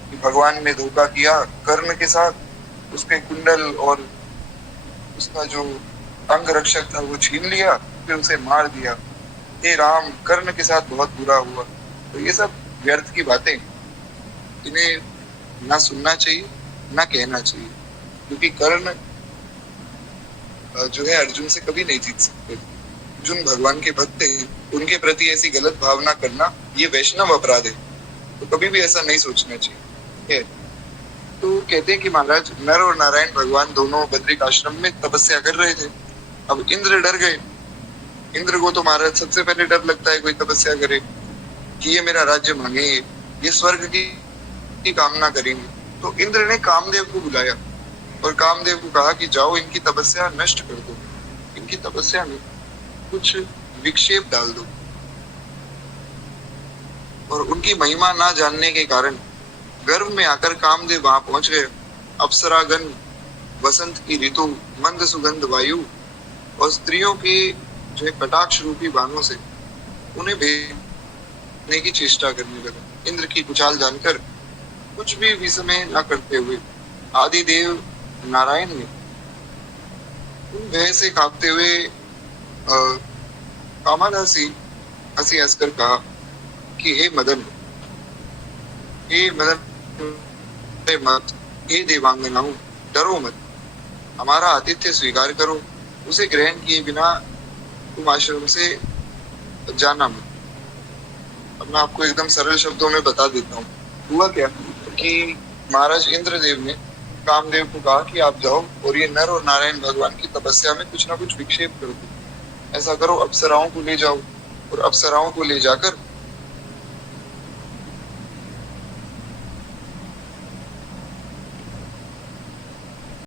कि भगवान ने धोखा किया कर्ण के साथ, उसके कुंडल और उसका जो अंग रक्षक था वो छीन लिया, फिर उसे मार दिया। हे राम, कर्ण के साथ बहुत बुरा हुआ। तो ये सब व्यर्थ की बातें, इन्हें ना सुनना चाहिए ना कहना चाहिए, क्योंकि कर्ण जो है अर्जुन से कभी नहीं जीत सकते। अर्जुन भगवान के भक्त हैं, उनके प्रति ऐसी गलत भावना करना ये वैष्णव अपराध है। तो कभी भी ऐसा नहीं सोचना चाहिए। तो कहते हैं कि महाराज नर और नारायण भगवान दोनों बद्रिक आश्रम में तपस्या कर रहे थे। अब इंद्र डर गए। इंद्र को तो महाराज सबसे पहले डर लगता है कोई तपस्या करे कि ये मेरा राज्य मांगेंगे, ये स्वर्ग की कामना करेंगे। तो इंद्र ने कामदेव को बुलाया और कामदेव को कहा कि जाओ इनकी तपस्या नष्ट कर दो, इनकी तपस्या में कुछ विक्षेप डाल दो। और उनकी महिमा ना जानने के कारण गर्व में आकर कामदेव वहां पहुंच गए। अप्सरागण, वसंत की ऋतु, मंद सुगंध वायु और स्त्रियों के जो कटाक्ष रूपी बाणों से उन्हें भेजने की चेष्टा करने लगा। इंद्र की कुचाल जानकर कुछ भी विस्मय न करते हुए आदिदेव नारायण ने उन भय से कांपते हुए कामादासी हंसी हंसकर कहा कि हे मदन, हे मदन मत, हे देवांगनाओं, डरो मत, हमारा आतिथ्य स्वीकार करो, उसे ग्रहण किए बिना तुम आश्रम से जाना मत। अब मैं आपको एकदम सरल शब्दों में बता देता हूँ। हुआ क्या कि महाराज इंद्रदेव ने कामदेव को कहा कि आप जाओ और ये नर और नारायण भगवान की तपस्या में कुछ ना कुछ विक्षेप कर दो। ऐसा करो, अप्सराओं को ले जाओ और अप्सराओं को ले जाकर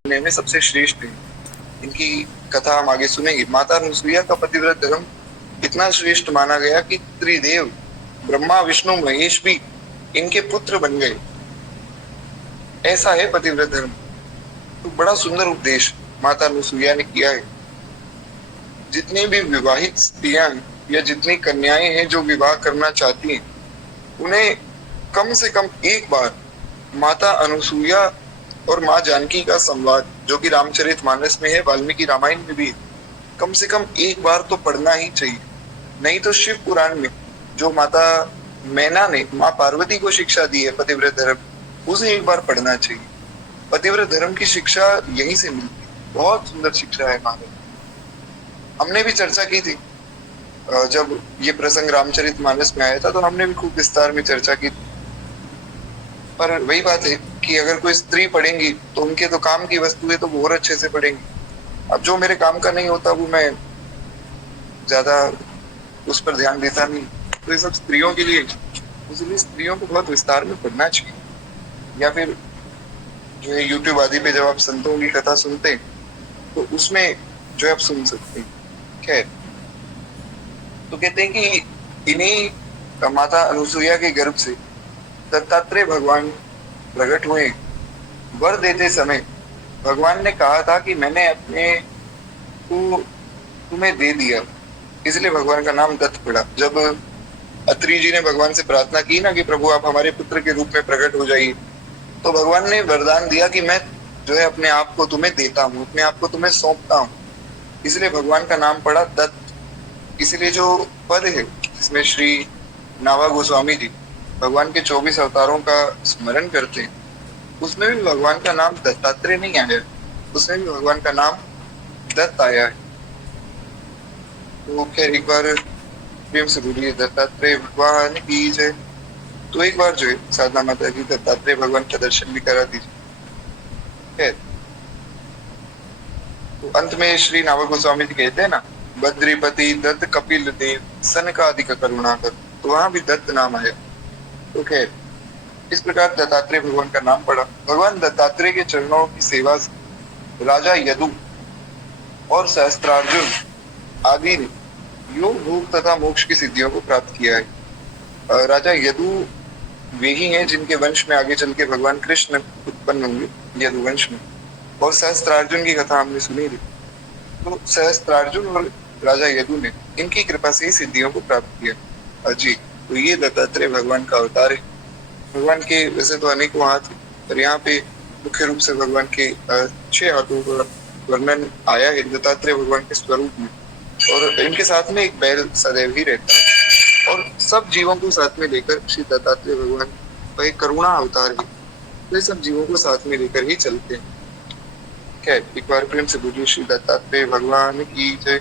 में सबसे श्रेष्ठ है। इनकी कथा हम आगे सुनेंगे। माता अनुसुईया का पतिव्रत धर्म इतना श्रेष्ठ माना गया कि त्रिदेव ब्रह्मा विष्णु महेश भी इनके पुत्र बन गए। ऐसा है पतिव्रत धर्म। तो बड़ा सुंदर उपदेश माता अनुसुईया ने किया है। जितनी भी विवाहित स्त्रियां या जितनी कन्याएं हैं जो विवाह करना चाहती हैं, उन्हें कम से कम एक बार माता अनुसुईया और माँ जानकी का संवाद, जो कि रामचरितमानस में है, वाल्मीकि रामायण में भी है, कम से कम एक बार तो पढ़ना ही चाहिए। नहीं तो शिव पुराण में जो माता मैना ने माँ पार्वती को शिक्षा दी है पतिव्रत धर्म, उसे एक बार पढ़ना चाहिए। पतिव्रत धर्म की शिक्षा यहीं से मिलती है। बहुत सुंदर शिक्षा है महाराज। हमने भी चर्चा की थी जब ये प्रसंग रामचरितमानस में आया था, तो हमने भी खूब विस्तार में चर्चा की। पर वही बात है कि अगर कोई स्त्री पढ़ेंगी तो उनके तो काम की वस्तुएं तो बहुत अच्छे से पढ़ेंगी। अब जो मेरे काम का नहीं होता वो मैं ज्यादा उस पर ध्यान देता नहीं। तो ये सब स्त्रियों के लिए, इसलिए स्त्रियों को बहुत विस्तार में पढ़ना चाहिए। या फिर जो है यूट्यूब आदि पे जब आप संतों की कथा सुनते हैं तो उसमें जो आप सुन सकते हैं। खैर, तो कहते हैं कि इन्हीं माता अनुसुईया के गर्भ से दत्तात्रेय भगवान प्रकट हुए। वर देते समय भगवान ने कहा था कि मैंने अपने को तुम्हें दे दिया, इसलिए भगवान का नाम दत्त पड़ा। जब अत्रि जी ने भगवान से प्रार्थना की ना कि प्रभु आप हमारे पुत्र के रूप में प्रकट हो जाइए, तो भगवान ने वरदान दिया कि मैं जो है अपने आप को तुम्हें देता हूँ, अपने आप को तुम्हें सौंपता हूँ। इसलिए भगवान का नाम पड़ा दत्त। इसलिए जो पद है जिसमें श्री नाभा गोस्वामी जी भगवान के 24 अवतारों का स्मरण करते हैं, उसमें भी भगवान का नाम दत्तात्रेय नहीं आया है, उसमें भी भगवान का नाम दत्त आया है। तो खैर एक बार प्रेम से बोलिए दत्तात्रेय भगवान की जय। तो एक बार जो है साधना माता जी दत्तात्रेय भगवान का दर्शन भी करा दीजिए। खैर तो अंत में श्री नावल गोस्वामी जी कहते हैं ना, बद्रीपति दत्त कपिल देव सनकादिक करुणा कर, तो वहां भी दत्त नाम आया। तो खैर इस प्रकार दत्तात्रेय भगवान का नाम पड़ा। भगवान दत्तात्रेय के चरणों की सेवा से राजा यदु और सहस्त्रार्जुन आदि ने योग भोग तथा मोक्ष की सिद्धियों को प्राप्त किया है। राजा यदु वे ही हैं जिनके वंश में आगे चल के भगवान कृष्ण उत्पन्न होंगे, यदुवंश में। और सहस्त्रार्जुन की कथा हमने सुनी थी। तो सहस्त्रार्जुन और राजा यदु ने इनकी कृपा से ही सिद्धियों को प्राप्त किया। जी तो ये दत्तात्रेय भगवान का अवतार है। भगवान के वैसे तो अनेकों हाथ हैं, पर यहाँ पे मुख्य रूप से भगवान के 6 हाथों का वर्णन आया है दत्तात्रेय भगवान के स्वरूप में। और इनके साथ में एक बैल सदैव ही रहता है और सब जीवों को साथ में लेकर श्री दत्तात्रेय भगवान का एक करुणा अवतार है। तो सब जीवों को साथ में लेकर ही चलते हैं। खैर एक बार प्रेम से बोलिए श्री दत्तात्रेय भगवान की जय।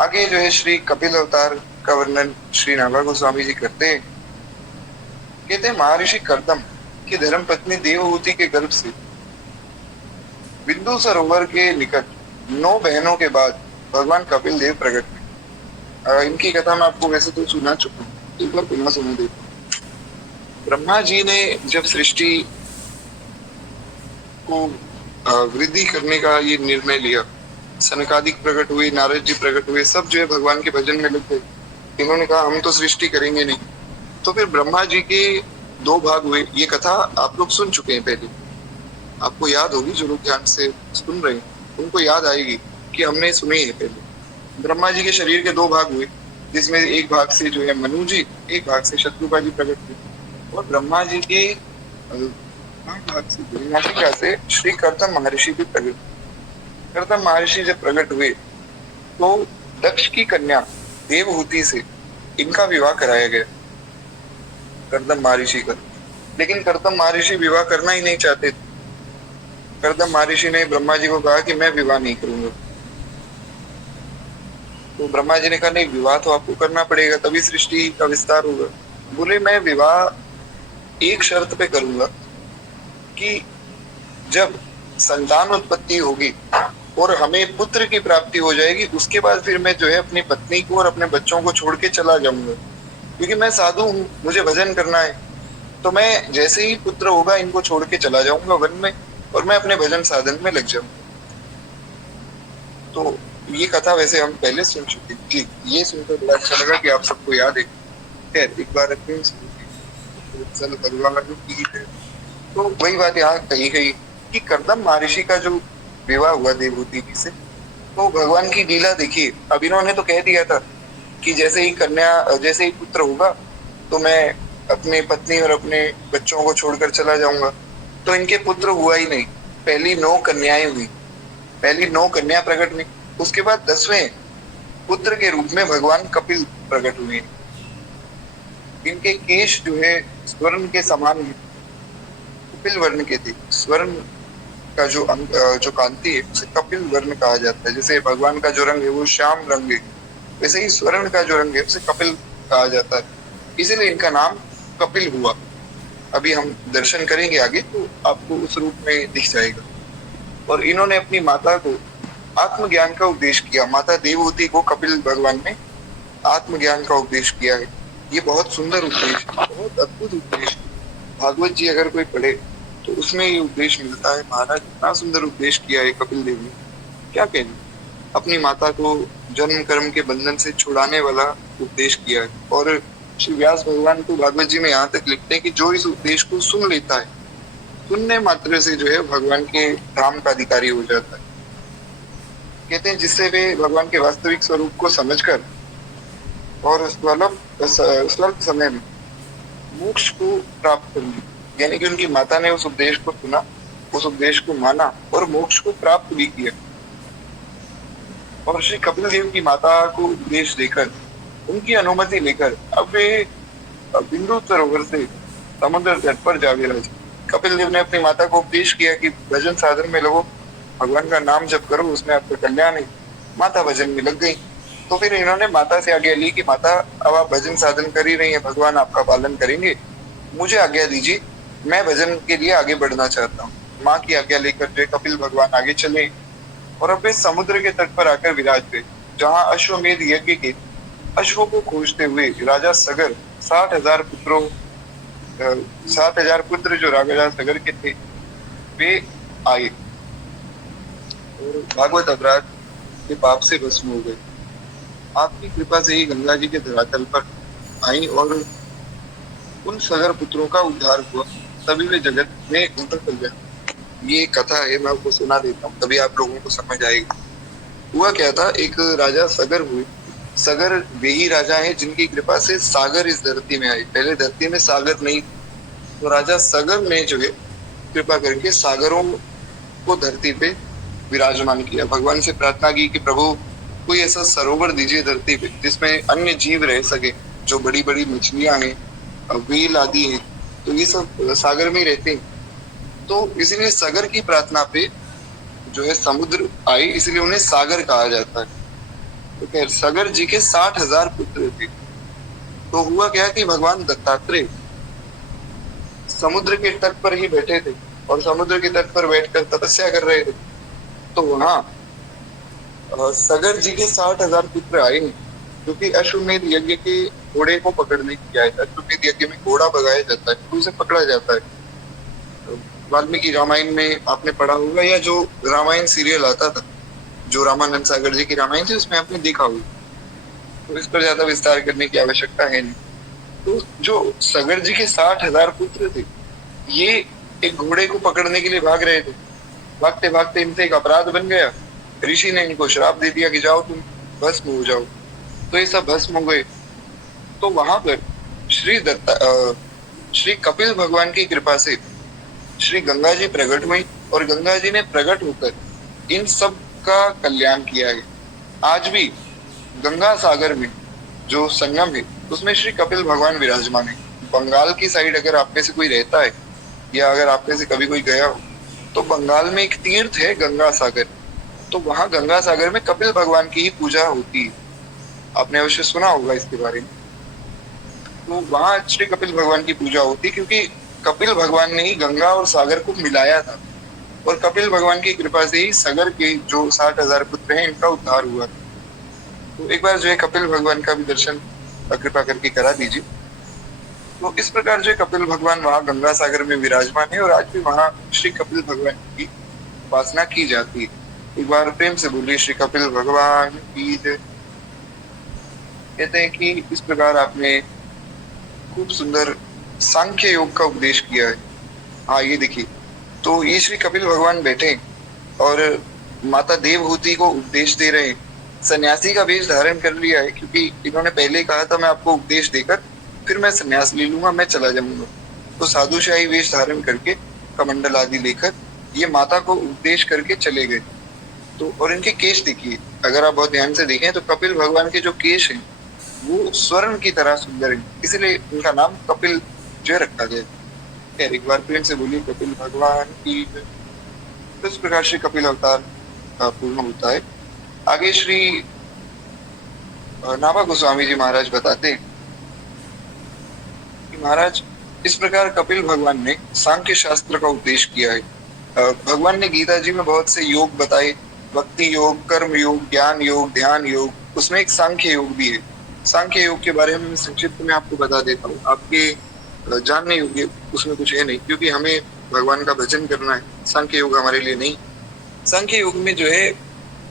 आगे जो है श्री कपिल अवतार का वर्णन श्री नाभा गोस्वामी जी करते हैं। कहते हैं महर्षि कर्दम की धर्म पत्नी देवहूति के गर्भ से बिंदु सरोवर के निकट 9 बहनों के बाद भगवान कपिल देव प्रकट हुए। इनकी कथा मैं आपको वैसे तो सुना चुका हूँ, एक बार पुनः सुना देता हूँ। ब्रह्मा जी ने जब सृष्टि को वृद्धि करने का ये निर्णय लिया, सनकादिक प्रकट हुए, नारद जी प्रकट हुए, सब जो है भगवान के भजन में लग गए। इन्होंने कहा हम तो सृष्टि करेंगे नहीं। तो फिर ब्रह्मा जी के 2 भाग हुए। ये कथा आप लोग सुन चुके हैं पहले, आपको याद होगी, जो लोग ध्यान से सुन रहे हैं उनको याद आएगी कि हमने सुनी है पहले। ब्रह्मा जी के शरीर के 2 भाग हुए, जिसमें एक भाग से जो है मनु जी, एक भाग से शत्रुपा जी प्रकट हुए। और ब्रह्मा जी के भाग से नासिका से श्री कर्दम महर्षि भी प्रकट। कर्दम महर्षि जब प्रकट हुए तो दक्ष की कन्या देवहूति से इनका विवाह कराया गया, कर्दम महर्षि का। लेकिन कर्दम महर्षि विवाह करना ही नहीं चाहते थे। कर्दम महर्षि ने ब्रह्मा जी को कहा कि मैं विवाह नहीं करूंगा। तो ब्रह्मा जी ने कहा नहीं, विवाह तो आपको करना पड़ेगा, तभी सृष्टि का विस्तार होगा। बोले मैं विवाह एक शर्त पे करूंगा कि जब संतान उत्पत्ति होगी और हमें पुत्र की प्राप्ति हो जाएगी, उसके बाद फिर मैं जो है अपनी पत्नी को और अपने बच्चों को छोड़ के चला जाऊंगा, क्योंकि मैं साधु हूँ, मुझे भजन करना है। तो मैं जैसे ही पुत्र होगा इनको छोड़ के चला जाऊंगा वन में और मैं अपने भजन साधन में लग जाऊंगा। तो ये कथा वैसे हम पहले सुन चुके जी, ये सुनकर बड़ा अच्छा लगा कि आप सबको याद है। खैर एक बार भगवान की है। तो वही बात यहाँ कही गई कि कर्दम महर्षि का जो विवाह हुआ देवहूति जी से, तो भगवान की लीला देखिए। अब इन्होंने तो कह दिया था कि जैसे ही पुत्र होगा तो मैं अपनी पत्नी और अपने बच्चों को छोड़कर चला जाऊंगा। तो इनके पुत्र हुआ ही नहीं। पहली 9 कन्याएं हुई, पहली 9 कन्या प्रकट हुई। उसके बाद 10वें पुत्र के रूप में भगवान कपिल प्रकट हुए। इनके केश जो है स्वर्ण के समान है, कपिल वर्ण के थे। स्वर्ण का जो कांति है उसे कपिल वर्ण कहा जाता है। जैसे भगवान का जो रंग है वो श्याम रंग है, वैसे ही स्वर्ण का जो रंग है उसे कपिल कहा जाता है, इसीलिए इनका नाम कपिल हुआ। अभी हम दर्शन करेंगे आगे तो आपको उस रूप में दिख जाएगा। और इन्होंने अपनी माता को आत्मज्ञान का उपदेश किया। माता देवहूति को कपिल भगवान ने आत्मज्ञान का उपदेश किया है। ये बहुत सुंदर उपदेश, बहुत अद्भुत उपदेश। भागवत जी अगर कोई पढ़े तो उसमें ये उपदेश मिलता है। महाराज इतना सुंदर उपदेश किया है कपिल देव ने, क्या कहना। अपनी माता को जन्म कर्म के बंधन से छुड़ाने वाला उपदेश किया है। और श्री व्यास भगवान को भागवत जी में यहाँ तक लिखते हैं कि जो इस उपदेश को सुन लेता है, सुनने मात्र से जो है भगवान के धाम का अधिकारी हो जाता है। कहते हैं जिससे वे भगवान के वास्तविक स्वरूप को समझकर और स्वल्प समय में मोक्ष को प्राप्त कर लिया। यानी कि उनकी माता ने उस उपदेश को सुना, उस उपदेश को माना और मोक्ष को प्राप्त भी किया। और श्री कपिल देव की माता को उपदेश देकर, उनकी अनुमति लेकर अब वे बिंदु सरोवर से समुद्र तट पर जा विराजे। कपिल देव ने अपनी माता को उपदेश किया कि भजन साधन में लगो, भगवान का नाम जप करो, उसमें आपका कल्याण है। माता भजन में लग गई। तो फिर इन्होंने माता से आज्ञा ली कि माता, अब आप भजन साधन कर ही रही हैं, भगवान आपका पालन करेंगे, मुझे आज्ञा दीजिए, मैं भजन के लिए आगे बढ़ना चाहता हूँ। माँ की आज्ञा लेकर जो कपिल भगवान आगे चले और अब वे समुद्र के तट पर आकर विराज हुए, जहाँ अश्वमेध यज्ञ के अश्वों को खोजते हुए राजा सगर 60,000 पुत्रों 7,000 पुत्र जो राजा सगर के थे वे आए और भागवत अपराध के पाप से भस्म हो गए। आपकी कृपा से ही गंगा जी के धरातल पर आई और उन सगर पुत्रों का उद्धार हुआ, तभी वे जगत में उनका कल्याण। ये कथा है, मैं आपको सुना देता हूँ, तभी आप लोगों को समझ आएगी। हुआ क्या था, एक राजा सगर हुए। सगर वे ही राजा हैं जिनकी कृपा से सागर इस धरती में आए। पहले धरती में सागर नहीं, तो राजा सगर ने जो है कृपा करके सागरों को धरती पे विराजमान किया। भगवान से प्रार्थना की कि प्रभु कोई ऐसा सरोवर दीजिए धरती पे जिसमें अन्य जीव रह सके, जो बड़ी बड़ी मछलियां हैं, व्हेल आदि हैं, तो ये सब सागर में रहते हैं। तो इसीलिए सागर की प्रार्थना पे जो है समुद्र आए, इसलिए उन्हें सागर कहा जाता है। तो खैर सागर जी के 60,000 पुत्र थे। तो हुआ क्या कि भगवान दत्तात्रेय समुद्र के तट पर ही बैठे थे और समुद्र के तट पर बैठकर तपस्या कर रहे थे। तो वहां सगर जी के 60,000 पुत्र आए, क्योंकि अश्वमेध यज्ञ के घोड़े को पकड़ने के लिए आए थे। अश्वमेध यज्ञ में घोड़ा भगाया जाता है, तो उसे पकड़ा जाता है। तो वाल्मीकि रामायण में आपने पढ़ा होगा, या जो रामायण सीरियल आता था, जो रामानंद सागर जी की रामायण थी, उसमें आपने देखा होगा। तो इस पर ज्यादा विस्तार करने की आवश्यकता है नहीं। तो जो सगर जी के 60,000 पुत्र थे, ये एक घोड़े को पकड़ने के लिए भाग रहे थे। भागते भागते इनसे एक अपराध बन गया। ऋषि ने इनको श्राप दे दिया कि जाओ तुम भस्म हो जाओ। तो ये सब भस्म हो गए। तो वहां पर श्री कपिल भगवान की कृपा से श्री गंगा जी प्रकट हुई और गंगा जी ने प्रकट होकर इन सब का कल्याण किया है। आज भी गंगा सागर में जो संगम है, उसमें श्री कपिल भगवान विराजमान है। बंगाल की साइड अगर आप में से कोई रहता है, या अगर आप में से कभी कोई गया हो, तो बंगाल में एक तीर्थ है गंगा सागर। तो वहां गंगा सागर में कपिल भगवान की ही पूजा होती है। आपने अवश्य सुना होगा इसके बारे में। तो वहां श्री कपिल भगवान की पूजा होती है, क्योंकि कपिल भगवान ने ही गंगा और सागर को मिलाया था, और कपिल भगवान की कृपा से ही सागर के जो 60,000 पुत्र हैं, इनका उद्धार हुआ। तो एक बार जो है कपिल भगवान का भी दर्शन कृपा करके करा दीजिए। तो इस प्रकार जो कपिल भगवान वहां गंगा सागर में विराजमान है, और आज भी वहां श्री कपिल भगवान की उपासना की जाती है। एक बार प्रेम से बोलिए श्री कपिल भगवान की जय। कहते हैं कि इस प्रकार आपने खूब सुंदर सांख्य योग का उपदेश किया है। हाँ, ये देखिए, तो ये श्री कपिल भगवान बैठे और माता देवहूति को उपदेश दे रहे हैं। सन्यासी का वेश धारण कर लिया है, क्योंकि इन्होंने पहले कहा था मैं आपको उपदेश देकर फिर मैं सन्यास ले लूंगा, मैं चला जाऊंगा। तो साधुशाही वेश धारण करके कमंडल आदि लेकर ये माता को उपदेश करके चले गए। तो और इनके केश देखिए, अगर आप बहुत ध्यान से देखें तो कपिल भगवान के जो केश हैं वो स्वर्ण की तरह सुंदर है, इसलिए इनका नाम कपिल जो रखा गया। खैर एक बार प्रेम से बोलिए कपिल भगवान की। तो इस प्रकार से कपिल अवतार पूर्ण होता है। आगे श्री नाभा गोस्वामी जी महाराज बताते हैं कि महाराज इस प्रकार कपिल भगवान ने सांख्य शास्त्र का उपदेश किया है। भगवान ने गीता जी में बहुत से योग बताए, भक्ति योग, कर्म योग, ज्ञान योग, ध्यान योग, उसमें एक सांख्य योग भी है। सांख्य योग के बारे में संक्षिप्त में आपको बता देता हूँ, आपके जानने योग्य उसमें कुछ है नहीं, क्योंकि हमें भगवान का भजन करना है। सांख्य योग हमारे लिए नहीं। सांख्य योग में जो है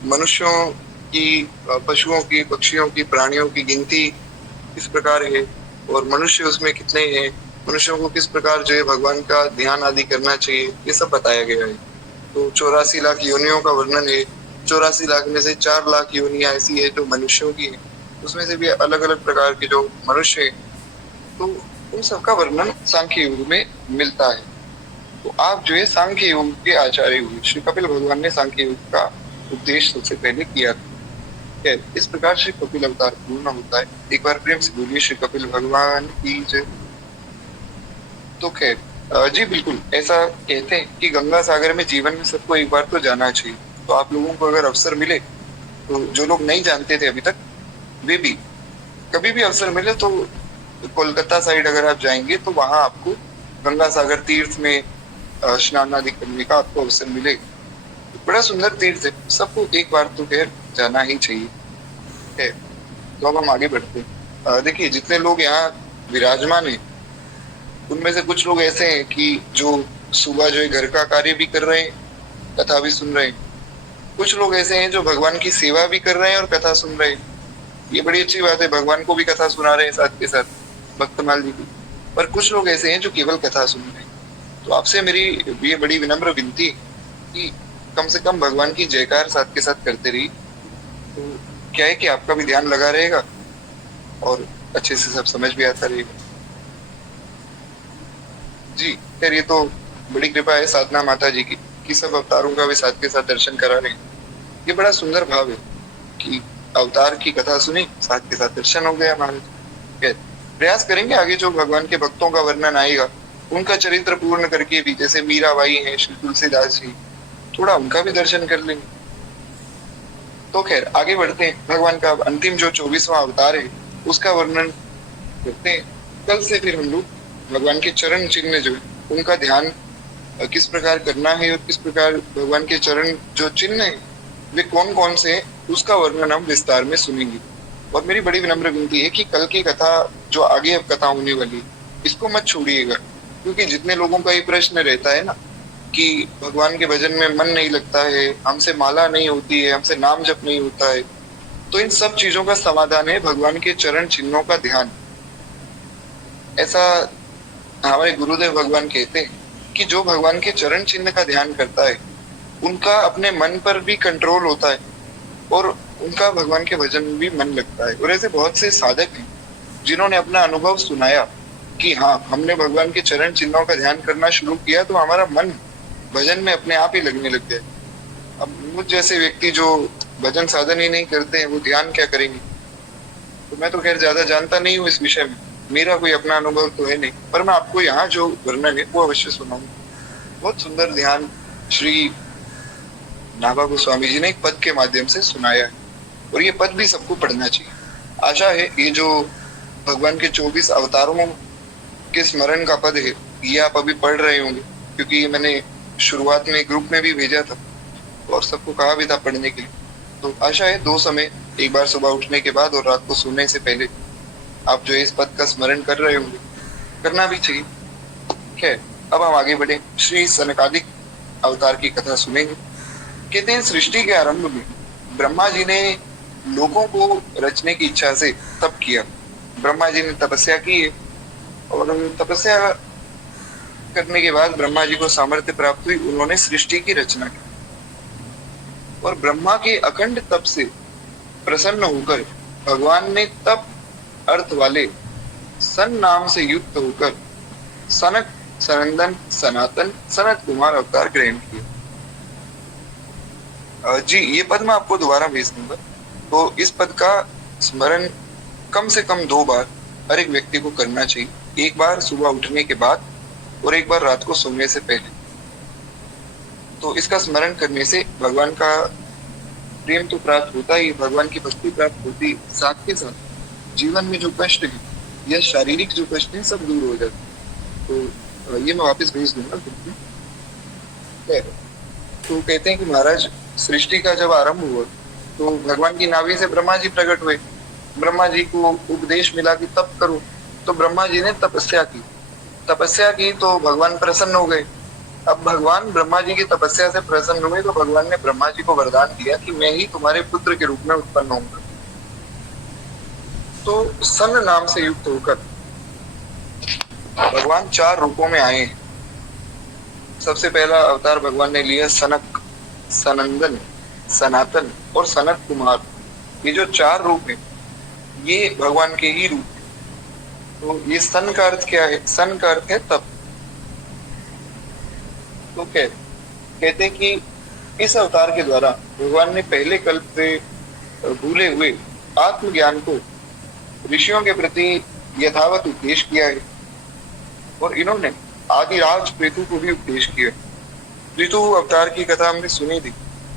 मनुष्यों की, पशुओं की, पक्षियों की, प्राणियों की गिनती किस प्रकार है, और मनुष्य उसमें कितने हैं, मनुष्यों को किस प्रकार जो है भगवान का ध्यान आदि करना चाहिए, ये सब बताया गया है। तो 84 लाख योनियों का वर्णन है। 84 लाख में से 4 लाख योनियां ऐसी है जो मनुष्यों की है, उसमें से भी अलग अलग प्रकार के जो मनुष्य है, तो उन सबका वर्णन सांख्य योग में मिलता है। तो आप जो है सांख्य योग के आचार्य हुए। श्री कपिल भगवान ने सांख्य योग का उपदेश सबसे पहले किया था। इस प्रकार श्री कपिल अवतार पूर्ण होता है। एक बार प्रेम से बोलिए श्री कपिल भगवान की जय। तो खैर जी बिल्कुल, ऐसा कहते हैं कि गंगा सागर में जीवन में सबको एक बार तो जाना चाहिए। तो आप लोगों को अगर अवसर मिले, तो जो लोग नहीं जानते थे अभी तक, वे भी कभी भी अवसर मिले तो कोलकाता साइड अगर आप जाएंगे तो वहां आपको गंगा सागर तीर्थ में स्नान आदि करने का आपको अवसर मिले। बड़ा सुंदर तीर्थ है, सबको एक बार तो खैर जाना ही चाहिए। है। तो अब हम आगे बढ़ते हैं। देखिए, जितने लोग यहाँ विराजमान है, उनमें से कुछ लोग ऐसे हैं कि जो सुबह जो है घर का कार्य भी कर रहे हैं, कथा भी सुन रहे हैं। कुछ लोग ऐसे हैं जो भगवान की सेवा भी कर रहे हैं और कथा सुन रहे हैं। ये बड़ी अच्छी बात है, भगवान को भी कथा सुना रहे हैं साथ के साथ, भक्तमाल जी की। पर कुछ लोग ऐसे हैं जो केवल कथा सुन रहे हैं। तो आपसे मेरी ये बड़ी विनम्र विनती है कि कम से कम भगवान की जयकार साथ के साथ करते रहिए। तो क्या है कि आपका भी ध्यान लगा रहेगा और अच्छे से सब समझ भी आता रहेगा। जी खैर, ये तो बड़ी कृपा है साधना माता जी की कि सब अवतारों का वे साथ के साथ दर्शन करा रहे हैं। ये बड़ा सुंदर भाव है कि अवतार की कथा सुनी, साथ के साथ दर्शन हो गया हमारे। खैर, प्रयास करेंगे आगे जो भगवान के भक्तों का वर्णन आएगा उनका चरित्र पूर्ण करके भी, जैसे मीराबाई है, श्री तुलसीदास जी, थोड़ा उनका भी दर्शन कर लेंगे। तो खैर आगे बढ़ते हैं। भगवान का अंतिम जो 24वां अवतार है उसका वर्णन करते हैं। कल से फिर हम लोग भगवान के चरण चिन्ह जो है उनका ध्यान किस प्रकार करना है और किस प्रकार भगवान के चरण जो चिन्ह है वे कौन कौन से हैं, उसका वर्णन हम विस्तार में सुनेंगे। और मेरी बड़ी विनम्र विनती है कि कल की कथा जो आगे अब कथा होने वाली है, इसको मत छोड़िएगा। क्योंकि जितने लोगों का ये प्रश्न रहता है ना कि भगवान के भजन में मन नहीं लगता है, हमसे माला नहीं होती है, हमसे नाम जप नहीं होता है, तो इन सब चीजों का समाधान है भगवान के चरण चिन्हों का ध्यान। ऐसा हमारे गुरुदेव भगवान कहते हैं कि जो भगवान के चरण चिन्ह का ध्यान करता है उनका अपने मन पर भी कंट्रोल होता है और उनका भगवान के भजन में भी मन लगता है। और ऐसे बहुत से साधक हैं जिन्होंने अपना अनुभव सुनाया कि हाँ, हमने भगवान के चरण चिन्हों का ध्यान करना शुरू किया तो हमारा मन भजन में अपने आप ही लगने लग गया। अब मुझ जैसे व्यक्ति जो भजन साधन ही नहीं करते हैं, वो ध्यान क्या करेंगे। तो मैं तो खैर ज्यादा जानता नहीं हूँ इस विषय में, मेरा कोई अपना अनुभव तो है नहीं, पर मैं आपको यहाँ जो वर्णन है वो अवश्य सुनाऊंगा। बहुत सुंदर ध्यान श्री नाभा गोस्वामी जी ने एक पद के माध्यम से सुनाया है और ये पद भी सबको पढ़ना चाहिए। आशा है ये जो भगवान के 24 अवतारों के स्मरण का पद है ये आप अभी पढ़ रहे होंगे, क्योंकि ये मैंने शुरुआत में ग्रुप में भी भेजा था और सबको कहा भी था पढ़ने के लिए। तो आशा है दो समय, एक बार सुबह उठने के बाद और रात को सोने से पहले आप जो इस पद का स्मरण कर रहे होंगे, करना भी चाहिए। खैर, अब हम आगे बढ़े, श्री सनकादिक अवतार की कथा सुनेंगे। कहते हैं सृष्टि के आरंभ में ब्रह्मा जी ने लोगों को रचने की इच्छा से तप किया। ब्रह्मा जी ने तपस्या की है और तपस्या करने के बाद ब्रह्मा जी को सामर्थ्य प्राप्त हुई, उन्होंने सृष्टि की रचना की। और ब्रह्मा के अखंड तप से प्रसन्न होकर भगवान ने तप अर्थ वाले सन नाम से युक्त होकर सनक, सनंदन, सनातन, सनत कुमार अवतार ग्रहण किए। जी ये पद मैं आपको दोबारा भेज दूंगा। तो इस पद का स्मरण कम से कम 2 बार हर एक व्यक्ति को करना चाहिए, एक बार सुबह उठने के बाद और एक बार रात को सोने से पहले। तो इसका स्मरण करने से भगवान का प्रेम तो प्राप्त होता ही, भगवान की भक्ति प्राप्त होती, साथ के साथ जीवन में जो कष्ट है या शारीरिक जो कष्ट है सब दूर हो जाते। तो ये मैं वापस भेज दूंगा। तो कहते हैं कि महाराज, सृष्टि का जब आरंभ हुआ तो भगवान की नाभि से ब्रह्मा जी प्रकट हुए। ब्रह्मा जी को उपदेश मिला कि तप करो, तो ब्रह्मा जी ने तपस्या की। तपस्या की तो भगवान प्रसन्न हो गए। अब भगवान ब्रह्मा जी की तपस्या से प्रसन्न हुए तो भगवान ने ब्रह्मा जी को वरदान दिया कि मैं ही तुम्हारे पुत्र के रूप में उत्पन्न होऊंगा। तो सन नाम से युक्त होकर भगवान 4 रूपों में आए हैं। सबसे पहला अवतार भगवान ने लिया सनक, सनंदन, सनातन और सनत कुमार। ये जो 4 रूप हैं ये भगवान के ही रूप हैं। तो ये सन का अर्थ क्या है? सन का अर्थ है तप। तो कहते हैं कि इस अवतार के द्वारा भगवान ने पहले कल्प से भूले हुए आत्मज्ञान को ऋषियों के प्रति यथावत उपदेश किया है और इन्होंने आदिराज पृथु को भी उपदेश किया। पृथु अवतार की कथा हमने सुनी थी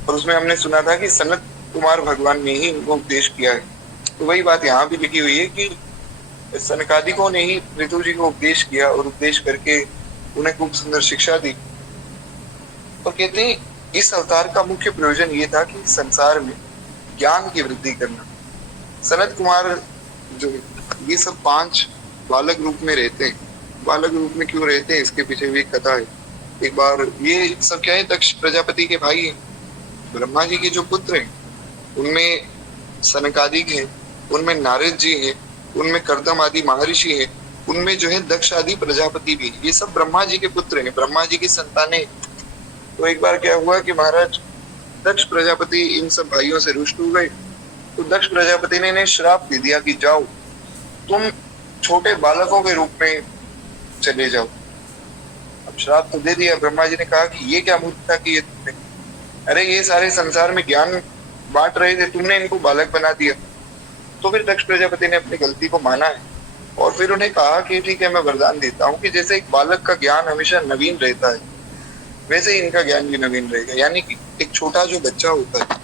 और उसमें हमने सुना था कि सनत कुमार भगवान ने ही इनको उपदेश किया है। तो वही बात यहाँ भी लिखी हुई है कि सनकादिकों ने ही पृथु जी को उपदेश किया और उपदेश करके उन्हें खूब सुंदर शिक्षा दी। और कहते हैं इस अवतार का मुख्य प्रयोजन ये था कि संसार में ज्ञान की वृद्धि करना। सनत कुमार जो ये सब 5 बालक रूप में रहते हैं। बालक रूप में क्यों रहते हैं इसके पीछे भी एक कथा है। एक बार ये सब क्या है, दक्ष प्रजापति के भाई हैं। ब्रह्मा जी के जो पुत्र हैं उनमें सनकादिक हैं, उनमें नारद जी हैं, उनमें कर्दम आदि महर्षि हैं, उनमें जो है दक्ष आदि प्रजापति भी। ये सब ब्रह्मा जी के पुत्र हैं, ब्रह्मा जी की संतानें। तो एक बार क्या हुआ कि महाराज दक्ष प्रजापति इन सब भाइयों से रुष्ट हो गए। तो दक्ष प्रजापति ने इन्हें श्राप दे दिया कि जाओ तुम छोटे बालकों के रूप में चले जाओ। अब श्राप तो दे दिया। ब्रह्मा जी ने कहा कि ये क्या मूर्खता की है तुमने, अरे ये सारे संसार में ज्ञान बांट रहे थे, तुमने इनको बालक बना दिया। तो फिर दक्ष प्रजापति ने अपनी गलती को माना है और फिर उन्हें कहा कि ठीक है मैं वरदान देता हूँ कि जैसे एक बालक का ज्ञान हमेशा नवीन रहता है वैसे ही इनका ज्ञान भी नवीन रहेगा। यानी कि एक छोटा जो बच्चा होता है,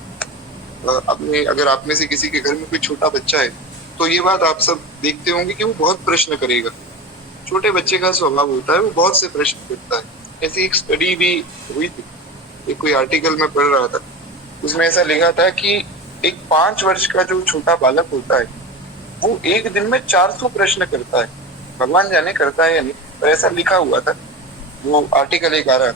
अपने अगर आप में से किसी के घर में कोई छोटा बच्चा है तो ये बात आप सब देखते होंगे कि वो बहुत प्रश्न करेगा। छोटे बच्चे का स्वभाव होता है वो बहुत से प्रश्न करता है। ऐसी एक स्टडी भी हुई थी, एक कोई आर्टिकल में पढ़ रहा था, उसमें ऐसा लिखा था कि एक 5 वर्ष का जो छोटा बालक होता है वो एक दिन में 400 प्रश्न करता है। भगवान जाने करता है या नहीं, पर ऐसा लिखा हुआ था, वो आर्टिकल एक आ रहा।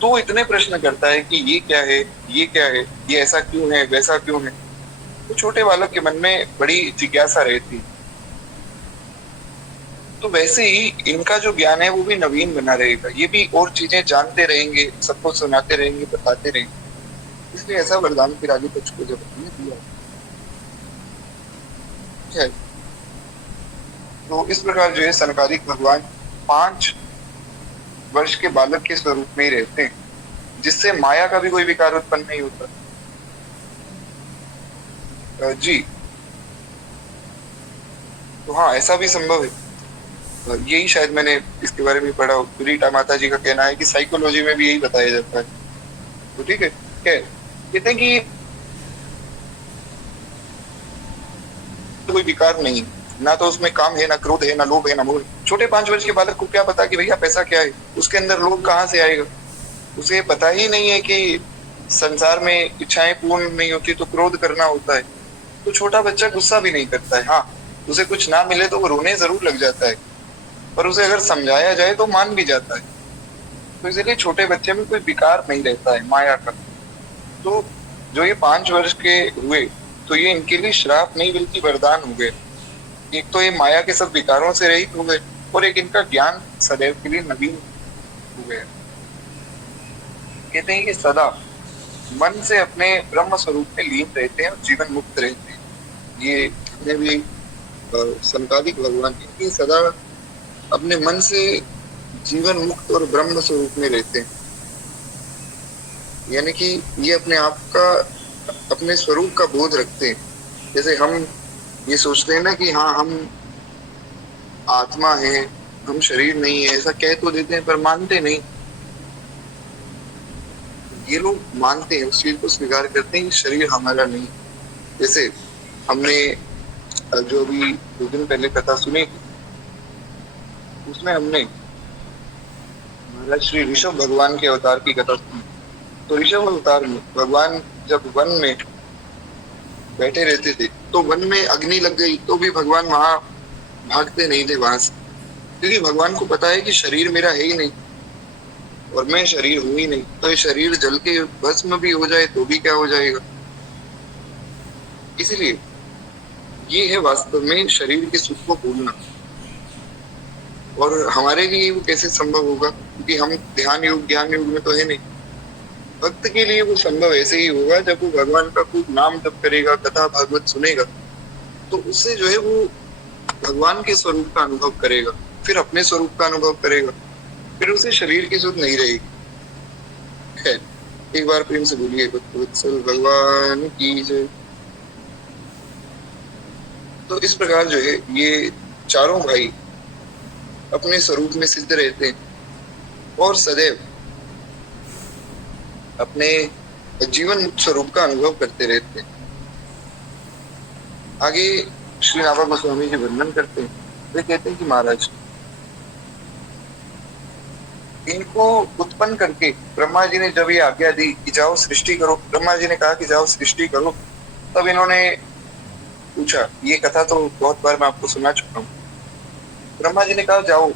तो इतने प्रश्न करता है कि ये क्या है, ये क्या है, ये ऐसा क्यों है, वैसा क्यों है। तो छोटे बालक के मन में बड़ी जिज्ञासा रहती। तो वैसे ही इनका जो ज्ञान है वो भी नवीन बना रहेगा, ये भी और चीजें जानते रहेंगे, सबको सुनाते रहेंगे, बताते रहेंगे। इसलिए ऐसा वरदान फिर आगे दक्ष प्रजापति ने दिया है। तो इस प्रकार जो है सनकादिक भगवान 5 वर्ष के बालक के स्वरूप में ही रहते हैं, जिससे माया का भी कोई विकार उत्पन्न नहीं होता। जी तो हाँ, ऐसा भी संभव है। यही शायद मैंने इसके बारे में पढ़ा। रीटा माता जी का कहना है कि साइकोलॉजी में भी यही बताया जाता है। तो ठीक है, कहते हैं कि कोई विकार नहीं, ना तो उसमें काम है, ना क्रोध है, ना लोभ है, ना मोह। छोटे 5 वर्ष के बालक को क्या पता कि भैया पैसा क्या है, उसके अंदर लोभ कहाँ से आएगा। उसे पता ही नहीं है कि संसार में इच्छाएं पूर्ण नहीं होती तो क्रोध करना होता है। तो छोटा बच्चा गुस्सा भी नहीं करता है। हाँ, उसे कुछ ना मिले तो वो रोने जरूर लग जाता है, पर उसे अगर समझाया जाए तो मान भी जाता है। तो इसलिए छोटे बच्चे में कोई विकार नहीं रहता है माया का। तो जो ये 5 वर्ष के हुए तो ये इनके लिए श्राप नहीं बल्कि वरदान हो गए। एक तो ये माया के सब विकारों से रहित हो गए और एक इनका ज्ञान सदैव के लिए नवीन हो गया। कहते हैं कि सदा मन से अपने ब्रह्म स्वरूप में लीन रहते हैं और जीवन मुक्त रहते हैं। ये जितने भी सनकादिक भगवान ये सदा अपने मन से जीवन मुक्त और ब्रह्म स्वरूप में रहते हैं। यानी कि ये अपने आप का, अपने स्वरूप का बोध रखते हैं। जैसे हम ये सोचते हैं ना कि हाँ हम आत्मा है, हम शरीर नहीं है, ऐसा कह तो देते हैं पर मानते नहीं। ये लोग मानते हैं, उस चीज को स्वीकार करते हैं कि शरीर हमारा नहीं। जैसे हमने जो अभी 2 दिन पहले कथा सुनी उसमें हमने महाराज श्री ऋषभ भगवान के अवतार की कथा सुनी। तो ऋषभ अवतार में भगवान जब वन में बैठे रहते थे तो वन में अग्नि लग गई तो भी भगवान वहां भागते नहीं थे वहां से, क्योंकि भगवान को पता है कि शरीर मेरा है ही नहीं और मैं शरीर हूं ही नहीं। तो ये शरीर जल के भस्म भी हो जाए तो भी क्या हो जाएगा। इसलिए ये है वास्तव में शरीर के सुख को भूलना। और हमारे लिए वो कैसे संभव होगा, क्योंकि हम ध्यान योग ज्ञान योग में तो है नहीं। भक्त के लिए वो संभव ऐसे ही होगा जब वो भगवान का खूब नाम जप करेगा, कथा भागवत सुनेगा, तो उससे जो है वो भगवान के स्वरूप का अनुभव करेगा, फिर अपने स्वरूप का अनुभव करेगा, फिर उसे शरीर की सुध नहीं रहेगी। खैर, एक बार प्रेम से बोलिए भक्तवत्सल भगवान की जय। तो इस प्रकार जो है ये चारों भाई अपने स्वरूप में सिद्ध रहते हैं और सदैव अपने जीवन मुक्त स्वरूप का अनुभव करते रहते हैं। आगे श्री नाभा गोस्वामी जी वर्णन करते हैं, वे कहते हैं कि महाराज, इनको उत्पन्न करके ब्रह्मा जी ने जब ये आज्ञा दी कि जाओ सृष्टि करो, ब्रह्मा जी ने कहा कि जाओ सृष्टि करो, तब इन्होंने पूछा, ये कथा तो बहुत बार मैं आपको सुना चुका हूँ। ब्रह्मा जी ने कहा जाओ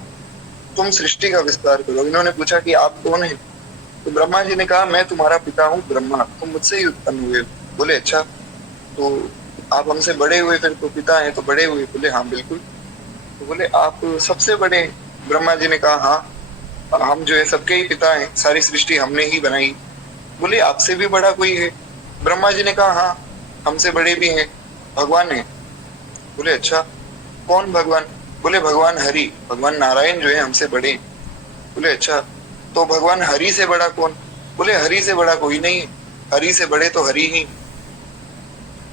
तुम सृष्टि का विस्तार करो। इन्होंने पूछा कि आप कौन हैं? तो ब्रह्मा जी ने कहा मैं तुम्हारा पिता हूँ ब्रह्मा, तुम मुझसे ही उत्पन्न हुए। बोले अच्छा, तो आप हमसे बड़े हुए, फिर तो पिता हैं तो बड़े हुए। बोले हाँ बिल्कुल। तो बोले आप सबसे बड़े हैं? ब्रह्मा जी ने कहा हाँ, हम जो है सबके ही पिता हैं, सारी सृष्टि हमने ही बनाई। बोले आपसे भी बड़ा कोई है? ब्रह्मा जी ने कहा हाँ, हमसे बड़े भी हैं, भगवान है। बोले अच्छा, कौन भगवान? बोले भगवान हरि, भगवान नारायण जो है हमसे बड़े हैं। बोले अच्छा, तो भगवान हरि से बड़ा कौन? बोले हरि से बड़ा कोई नहीं, हरि से बड़े तो हरि ही।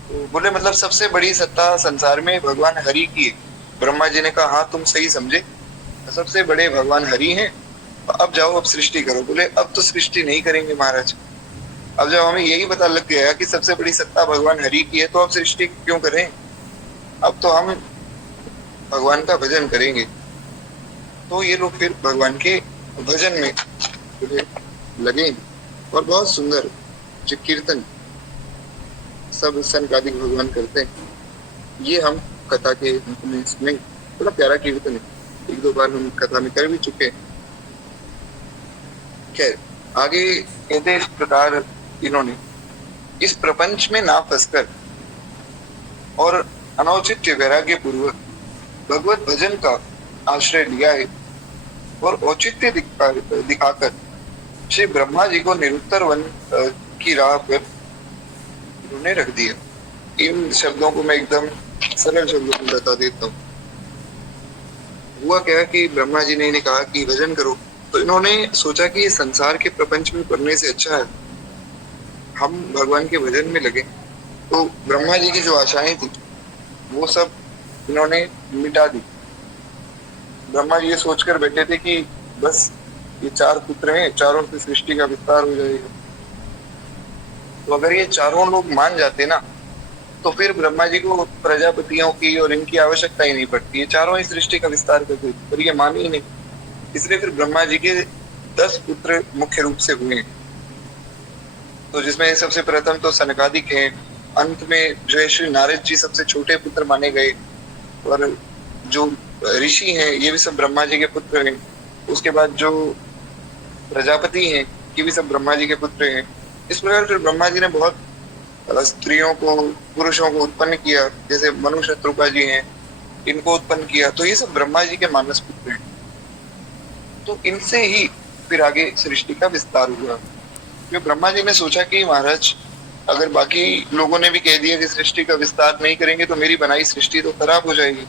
तो बोले मतलब सबसे बड़ी सत्ता संसार में भगवान हरि की है। ब्रह्मा जी ने कहा हाँ तुम सही समझे, सबसे बड़े भगवान हरि हैं। अब जाओ अब सृष्टि करो। बोले अब तो सृष्टि नहीं करेंगे महाराज, अब जब हमें यही पता लग गया कि सबसे बड़ी सत्ता भगवान हरि की है, तो अब सृष्टि क्यों करें? अब तो हम भगवान का भजन करेंगे। तो ये लोग फिर भगवान के भजन में लगे, और बहुत सुंदर जो कीर्तन सब सनकादिक भगवान करते हैं, ये हम कथा के अंत में सुनेंगे। बड़ा प्यारा कीर्तन है, एक दो बार हम कथा में कर भी चुके हैं। खैर आगे कहते हैं इस प्रकार इन्होंने इस प्रपंच में ना फंसकर और अनौचित्य वैराग्य पूर्वक भगवत भजन का आश्रय लिया है, और औचित्य दिखाकर श्री ब्रह्मा जी को निरुत्तर वन की राह पर उन्होंने रख दिया। इन शब्दों को मैं एकदम सरल शब्दों में बता देता हूँ। हुआ क्या कि ब्रह्मा जी ने इन्हें कहा कि भजन करो, तो इन्होंने सोचा कि ये संसार के प्रपंच में पढ़ने से अच्छा है हम भगवान के भजन में लगे। तो ब्रह्मा जी की जो आशाएं थी वो सब इन्होंने मिटा दी। ब्रह्मा जी ये सोचकर बैठे थे कि बस ये चार पुत्र हैं, चारों से सृष्टि का विस्तार हो जाएगा। तो अगर ये चारों लोग मान जाते ना, तो फिर ब्रह्मा जी को प्रजापतियों की और इनकी आवश्यकता ही नहीं पड़ती, ये चारों ही सृष्टि का विस्तार करते, पर ये माने ही नहीं। इसलिए फिर ब्रह्मा जी के 10 पुत्र मुख्य रूप से हुए। तो जिसमें सबसे प्रथम तो सनकादिक हैं, अंत में जो है श्री नारद जी सबसे छोटे पुत्र माने गए, और जो ऋषि हैं ये भी सब ब्रह्मा जी के पुत्र हैं। उसके बाद जो प्रजापति हैं ये भी सब ब्रह्मा जी के पुत्र हैं। इस प्रकार फिर ब्रह्मा जी ने बहुत स्त्रियों को, पुरुषों को उत्पन्न किया, जैसे मनु शत्रुपा जी हैं, इनको उत्पन्न किया। तो ये सब ब्रह्मा जी के मानस पुत्र हैं। तो इनसे ही फिर आगे सृष्टि का विस्तार हुआ। फिर ब्रह्मा जी ने सोचा कि महाराज अगर बाकी लोगों ने भी कह दिया कि सृष्टि का विस्तार नहीं करेंगे तो मेरी बनाई सृष्टि तो खराब हो जाएगी।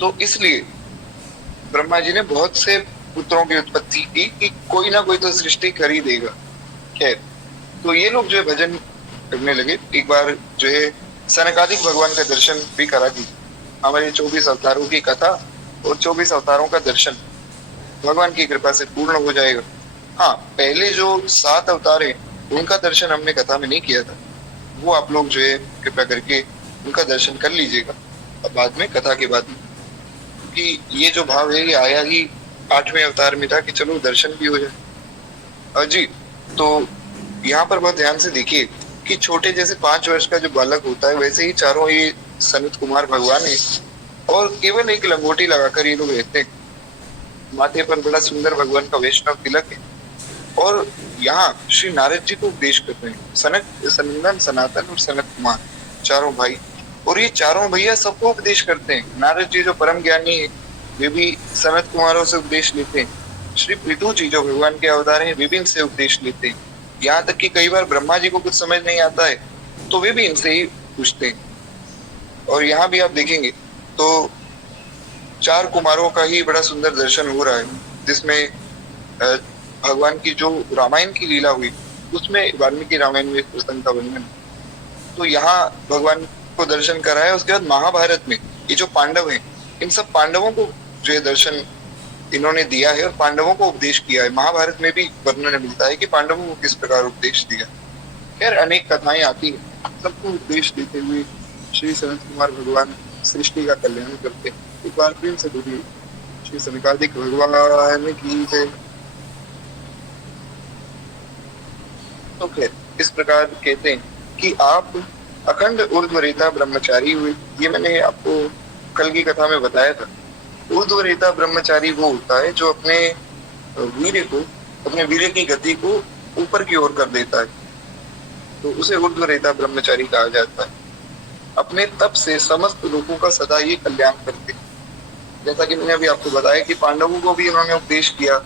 तो इसलिए ब्रह्मा जी ने बहुत से पुत्रों की उत्पत्ति की कि कोई ना कोई तो सृष्टि कर ही देगा। खैर तो ये लोग जो है भजन करने लगे। एक बार जो है सनकादिक भगवान का दर्शन भी करा दी। हमारे 24 अवतारों की कथा और 24 अवतारों का दर्शन भगवान की कृपा से पूर्ण हो जाएगा। हाँ, पहले जो 7 अवतार हैं उनका दर्शन हमने कथा में नहीं किया था, वो आप लोग जो है कृपया करके उनका दर्शन कर लीजिएगा अब बाद में, कथा के बाद में। क्योंकि ये जो भाव है ये आया ही 8वें अवतार में था कि चलो दर्शन भी हो जाए। जी, तो यहाँ पर बहुत ध्यान से देखिए कि छोटे जैसे 5 वर्ष का जो बालक होता है वैसे ही चारों ये सनत कुमार भगवान है, और केवल एक लंगोटी लगाकर ये लोग रहते हैं। माथे पर बड़ा सुंदर भगवान का वैष्णव तिलक है, और यहाँ श्री नारद जी को उपदेश कर रहे हैं। सनक, सनंदन, सनातन और सनत कुमार चारों भाई, और ये चारों भैया सबको उपदेश करते हैं। नारद जी जो परम ज्ञानी है वे भी सनत कुमारों से उपदेश लेते हैं। श्री पृथु जी जो भगवान के अवतार हैं वे भी इनसे उपदेश लेते हैं। यहाँ तक कि कई बार ब्रह्मा जी को कुछ समझ नहीं आता है तो वे भी इनसे ही पूछते हैं। और यहाँ भी आप देखेंगे तो 4 कुमारों का ही बड़ा सुंदर दर्शन हो रहा है, जिसमें भगवान की जो रामायण की लीला हुई उसमें वाल्मीकि रामायण में प्रसंग का वर्णन। तो यहाँ भगवान को दर्शन कराया। उसके बाद महाभारत में ये जो पांडव हैं इन सब पांडवों को जो है दर्शन इन्होंने दिया है और पांडवों को उपदेश किया है। महाभारत में भी वर्णन मिलता है कि पांडवों को किस प्रकार उपदेश दिया। खैर अनेक कथाएं आती है, सबको उपदेश देते हुए श्री सनत कुमार भगवान सृष्टि का कल्याण करते हैं। एक बार प्रेम से बोलिए श्री सनकादिक भगवान की जय। तो खैर इस प्रकार कहते हैं कि आप अखंड ऊर्ध्वरेता ब्रह्मचारी हुए। ये मैंने आपको कल की कथा में बताया था। ऊर्ध्वरेता ब्रह्मचारी वो होता है जो अपने वीर्य को, अपने वीर्य की गति को ऊपर की ओर कर देता है, तो उसे ऊर्ध्वरेता ब्रह्मचारी कहा जाता है। अपने तप से समस्त लोगों का सदा ये कल्याण करते हैं। जैसा कि मैंने अभी आपको बताया कि पांडवों को भी उन्होंने उपदेश किया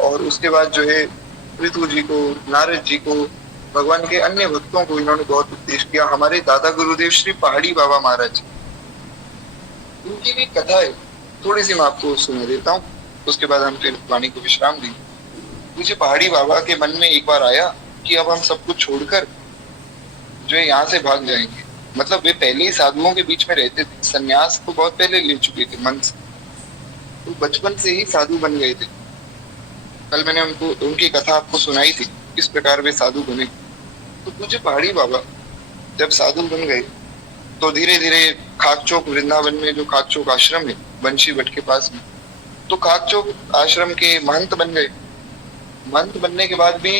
और उसके बाद जो है पृथु जी को, नारद जी को, भगवान के अन्य भक्तों को इन्होंने बहुत उपदेश किया। हमारे दादा गुरुदेव श्री पहाड़ी बाबा महाराज, उनकी भी कथा है, थोड़ी सी मैं आपको सुना देता हूँ, उसके बाद हम फिर वाणी को विश्राम देंगे। मुझे पहाड़ी बाबा के मन में एक बार आया कि अब हम सब कुछ छोड़कर जो है यहाँ से भाग जाएंगे। मतलब वे पहले ही साधुओं के बीच में रहते थे, संन्यास तो बहुत पहले ले चुके थे मन से, तो बचपन से ही साधु बन गए थे। कल मैंने उनकी कथा आपको सुनाई थी, किस प्रकार वे साधु बने। तो मुझे पहाड़ी बाबा जब साधु बन गए तो धीरे धीरे खाकचौक वृंदावन में जो खाकचौक आश्रम है बंशी भट्ट के पास में, तो खाकचौक आश्रम के महंत बन गए। महंत बनने के बाद भी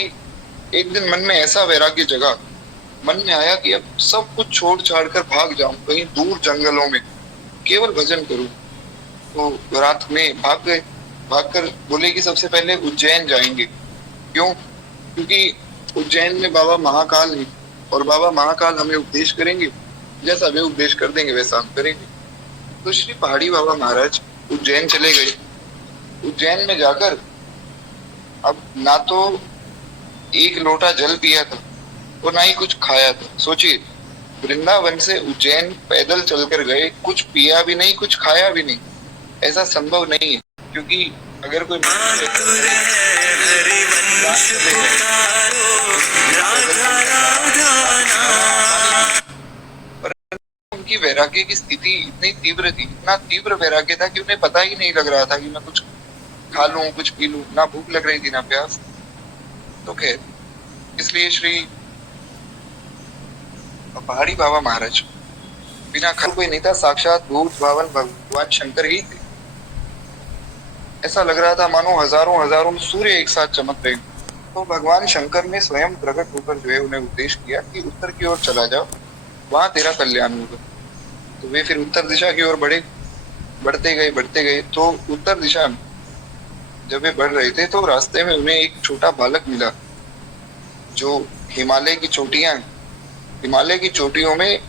एक दिन मन में ऐसा वैराग्य जगा, मन में आया कि अब सब कुछ छोड़ छाड़ कर भाग जाऊं कहीं दूर जंगलों में, केवल भजन करूं। तो रात में भाग गए। भागकर बोले कि सबसे पहले उज्जैन जाएंगे। क्यों? क्योंकि उज्जैन में बाबा महाकाल है और बाबा महाकाल हमें उपदेश करेंगे, जैसा वे उपदेश कर देंगे वैसा हम करेंगे। तो श्री पहाड़ी बाबा महाराज उज्जैन चले गए। उज्जैन में जाकर अब ना तो एक लोटा जल पिया था और ना ही कुछ खाया था। सोचिए, वृंदावन से उज्जैन पैदल चलकर गए, कुछ पिया भी नहीं, कुछ खाया भी नहीं। ऐसा संभव नहीं है, क्योंकि अगर कोई उनकी वैराग्य की स्थिति इतनी तीव्र थी, इतना तीव्र वैराग्य था कि उन्हें पता ही नहीं लग रहा था कि मैं कुछ खा लूं, कुछ पी लूं। ना भूख लग रही थी ना प्यास। तो खैर इसलिए श्री पहाड़ी बाबा महाराज बिना खा कोई नहीं था, साक्षात भूत भावन भगवान शंकर ही थे। ऐसा लग रहा था मानो हजारों हजारों सूर्य एक साथ चमक रहे। तो भगवान शंकर ने स्वयं प्रकट होकर जो है उन्हें उपदेश किया कि उत्तर की ओर चला जाओ, वहां तेरा कल्याण होगा। तो वे फिर उत्तर दिशा की ओर बढ़ते गए। तो उत्तर दिशा में जब वे बढ़ रहे थे तो रास्ते में उन्हें एक छोटा बालक मिला जो हिमालय की चोटियां, हिमालय की चोटियों में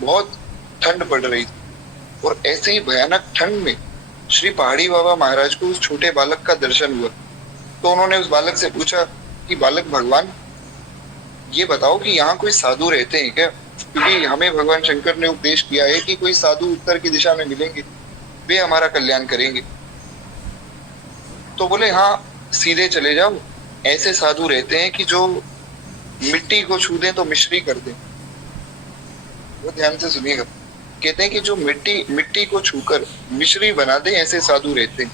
बहुत ठंड पड़ रही थी और ऐसे ही भयानक ठंड में श्री पहाड़ी बाबा महाराज को उस छोटे बालक का दर्शन हुआ। तो उन्होंने उस बालक से पूछा कि बालक भगवान, ये बताओ कि यहाँ कोई साधु रहते हैं क्या? क्योंकि हमें भगवान शंकर ने उपदेश किया है कि कोई साधु उत्तर की दिशा में मिलेंगे, वे हमारा कल्याण करेंगे। तो बोले हाँ, सीधे चले जाओ। ऐसे साधु रहते हैं कि जो मिट्टी को छू दें तो मिश्री कर दें। वो ध्यान से सुनिएगा। कहते हैं कि जो मिट्टी को छूकर मिश्री बना दे, ऐसे साधु रहते हैं।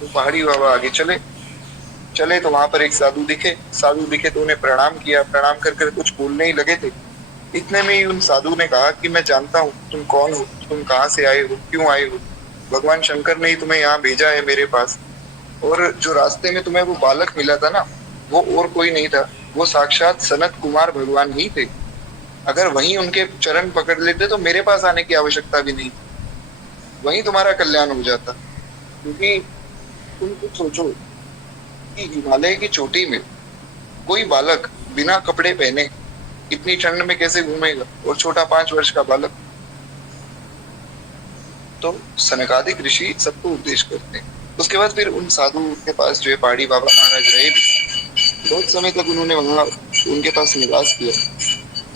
तो पहाड़ी बाबा आगे चले तो वहां पर एक साधु दिखे तो उन्हें प्रणाम किया। प्रणाम कर कुछ बोलने ही लगे थे, इतने में ही उन साधु ने कहा कि मैं जानता हूँ तुम कौन हो, तुम कहाँ से आए हो, क्यों आए हो। भगवान शंकर ने ही तुम्हें यहाँ भेजा है मेरे पास। और जो रास्ते में तुम्हें वो बालक मिला था ना, वो और कोई नहीं था, वो साक्षात सनत कुमार भगवान ही थे। अगर वहीं उनके चरण पकड़ लेते तो मेरे पास आने की आवश्यकता भी नहीं, वहीं तुम्हारा कल्याण हो जाता। क्योंकि तुम कुछ सोचो कि हिमालय की चोटी में कोई बालक बिना कपड़े पहने इतनी ठंड में कैसे घूमेगा, और छोटा 5 वर्ष का बालक। तो सनकादिक ऋषि सबको उपदेश करते हैं। उसके बाद फिर उन साधु के पास जो है पहाड़ी बाबा महाराज रहे भी। बहुत समय तक उन्होंने वहां उनके पास निवास किया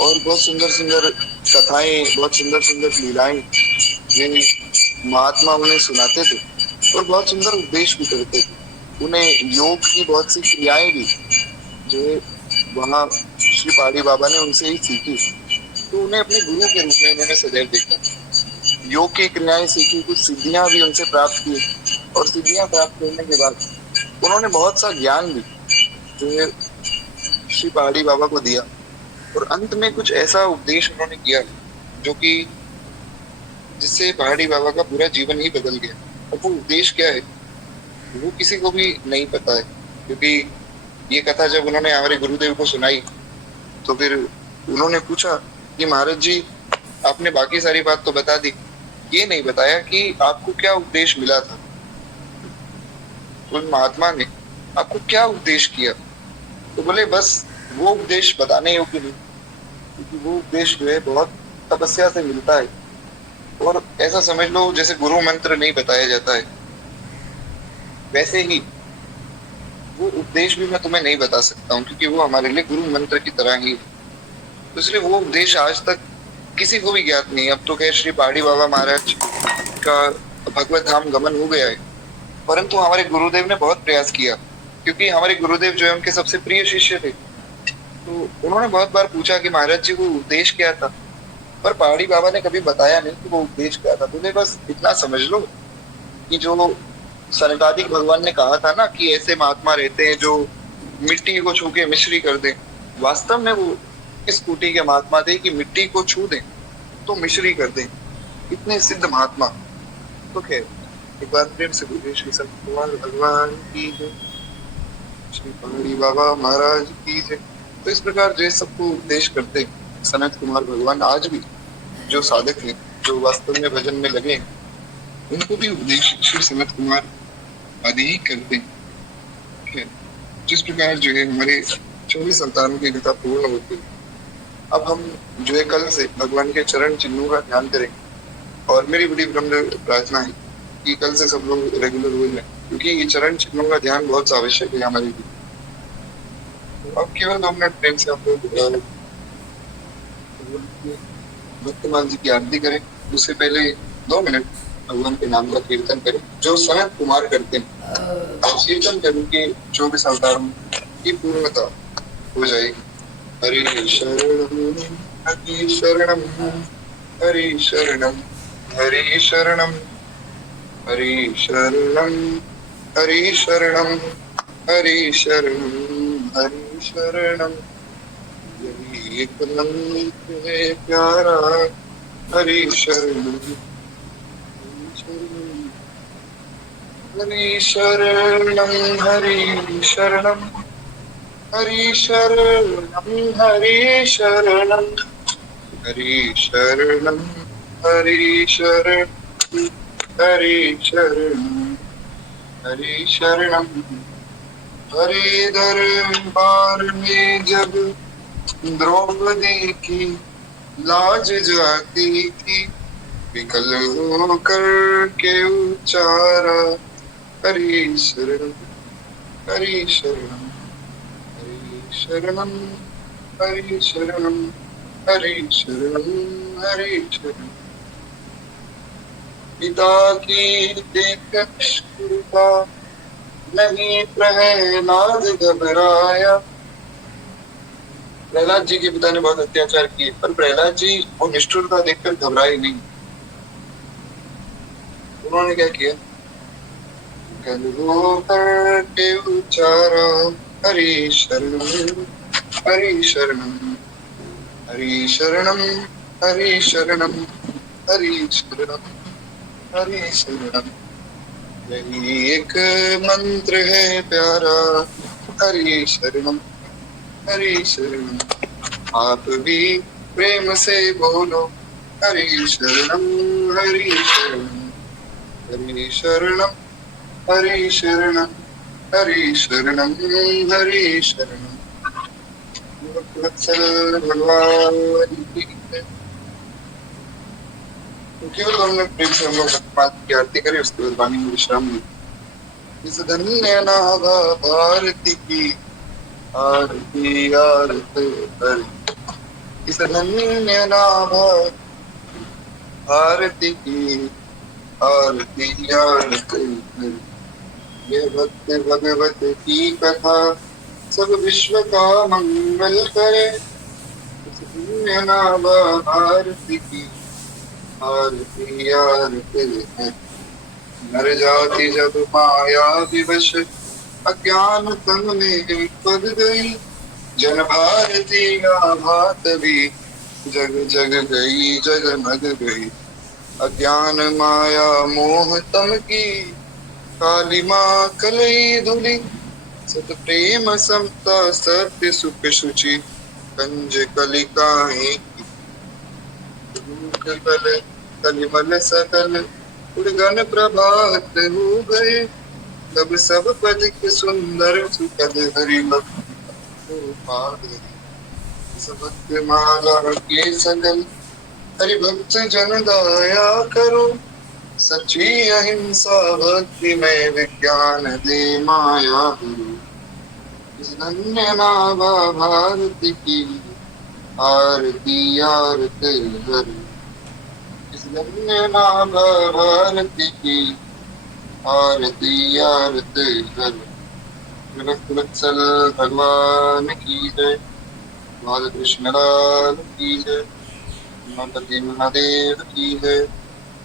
और बहुत सुंदर कथाएं, बहुत सुंदर लीलाएं वे महात्मा उन्हें सुनाते थे और बहुत सुंदर उपदेश भी करते थे। उन्हें योग की बहुत सी क्रियाएं भी जो वहाँ श्री पहाड़ी बाबा ने उनसे ही सीखी। तो उन्हें अपने गुरु के रूप में उन्होंने सदैव देखा, योग की क्रियाएं सीखी, कुछ सिद्धियां भी उनसे प्राप्त की। और सिद्धियां प्राप्त करने के बाद उन्होंने बहुत सा ज्ञान भी जो है श्री पहाड़ी बाबा को दिया, और अंत में कुछ ऐसा उपदेश उन्होंने किया जो कि जिससे पहाड़ी बाबा का पूरा जीवन ही बदल गया। अब वो उपदेश क्या है वो किसी को भी नहीं पता है, क्योंकि ये कथा जब उन्होंने हमारे गुरुदेव को सुनाई तो फिर उन्होंने पूछा कि महाराज जी आपने बाकी सारी बात तो बता दी, ये नहीं बताया कि आपको क्या उपदेश मिला था, उन महात्मा ने आपको क्या उपदेश किया। तो बोले बस वो उपदेश बताने योग्य नहीं, क्योंकि वो उपदेश जो है बहुत तपस्या से मिलता है, और ऐसा समझ लो जैसे गुरु मंत्र नहीं बताया जाता है वैसे ही वो उपदेश भी मैं तुम्हें नहीं बता सकता हूँ, क्योंकि वो हमारे लिए गुरु मंत्र की तरह ही है। तो इसलिए वो उपदेश आज तक किसी को भी ज्ञात नहीं। अब तो कह श्री पहाड़ी बाबा महाराज का भगवत धाम गमन हो गया है, परंतु हमारे गुरुदेव ने बहुत प्रयास किया, क्योंकि हमारे गुरुदेव जो है उनके सबसे प्रिय शिष्य थे। तो उन्होंने बहुत बार पूछा कि महाराज जी वो उपदेश क्या था, पर पहाड़ी बाबा ने कभी बताया नहीं कि वो उपदेश क्या था। बोले बस इतना समझ लो कि जो सनकादिक भगवान ने कहा था ना कि ऐसे महात्मा रहते हैं जो मिट्टी को छू के मिश्री कर दें, वास्तव में वो इस कोटि के महात्मा थे कि मिट्टी को छू दें तो मिश्री कर दें, इतने सिद्ध महात्मा। तो खैर एक बार प्रेम से बोलिए श्री संत कुमार भगवान की जय, श्री पहाड़ी बाबा महाराज की जय। तो इस प्रकार जो सबको उपदेश करते सनत कुमार भगवान आज भी जो साधक हैं जो वास्तव में भजन में लगे हैं उनको भी उपदेश श्री सनत कुमार आदि ही करते हैं। जिस प्रकार जो है हमारे 24 अवतारों की कथा पूर्ण होती है, अब हम जो है कल से भगवान के चरण चिन्हों का ध्यान करेंगे, और मेरी बड़ी ब्रह्म प्रार्थना है कि कल से सब लोग रेगुलर हो जाए, क्योंकि ये चरण चिन्हों का ध्यान बहुत आवश्यक है हमारे लिए। तो अब केवल 2 मिनट प्रेम से आप लोग भक्तमाल जी की आरती करें, उससे पहले 2 मिनट भगवान के नाम का कीर्तन करें जो सनत कुमार करते हैं, और कीर्तन करें कि 24 अवतारों की पूर्णता हो जाएगी। हरि शरणम हरि शरणम हरि शरणम हरि शरणम हरि शरणम हरि शरणम हरि शरणम हरि शरणम, यही एक मंत्र है प्यारा हरि शरणम हरि शरणम हरि शरणम हरि शरणम हरि शरणम हरि शरणम हरि शरणम हरि शरणम हरि शरणम। हरि दरबार में जब द्रौपदी की लाज जाती थी, विकल होकर के उच्चारा हरि शरणम हरि शरणम हरि शरणम हरि शरणम हरि शरणम हरि शरणम। पिता की देख निष्ठुरता नहीं प्रहलाद घबराया। प्रहलाद जी के पिता ने बहुत अत्याचार किए, पर प्रहलाद जी वो निष्ठुरता देखकर घबराए नहीं। उन्होंने क्या किया, के उच्चारा हरि शरणम हरि शरणम हरि शरणम हरि शरणम हरि शरणम हरि शरणम, यही एक मंत्र है प्यारा हरि शरणम हरि शरणम। आप भी प्रेम से बोलो हरि शरणम हरि शरणम हरि शरणम हरि शरणम हरि शरणम हरि शरणम। वत्सल भगवान की केवल हमने प्रेम से हम लोग भगवान की आरती करें, उसके बाद वाणी में विश्राम लें। इस धन्य नाभा भारती की आरती आरती कर, इस धन्य नाभा भारती की आरती आरती कर। ये भक्त भगवत की कथा सब विश्व का मंगल करे, इस धन्य नाभा भारती की आरती आरती है। नर जाति जब माया विवश अज्ञान तन में पड़ गई। जन भारती भात भी जग जग गई जगमग गई। अज्ञान माया मोह तम की काली माँ कलई धुली। सत प्रेम समता सत्य सुख शुचि कंज कलिकाएं कल कलिमल सकल उड़गन प्रभात हो गए। तब सब पथिक सुंदर सुखद हरि भक्त पा गए। सबक माला के सकल हरि भक्त जन दया करो। सच्ची अहिंसा भक्ति में विज्ञान दे माया गुरु। इस धन्य नाभा भारत की आरती आरती हरि। इस धन्य नाभा भारत की आरती आरती हरि। विभक्त वत्सल भगवान की जय। बाल कृष्ण लाल की जय। गणपति महादेव की जय।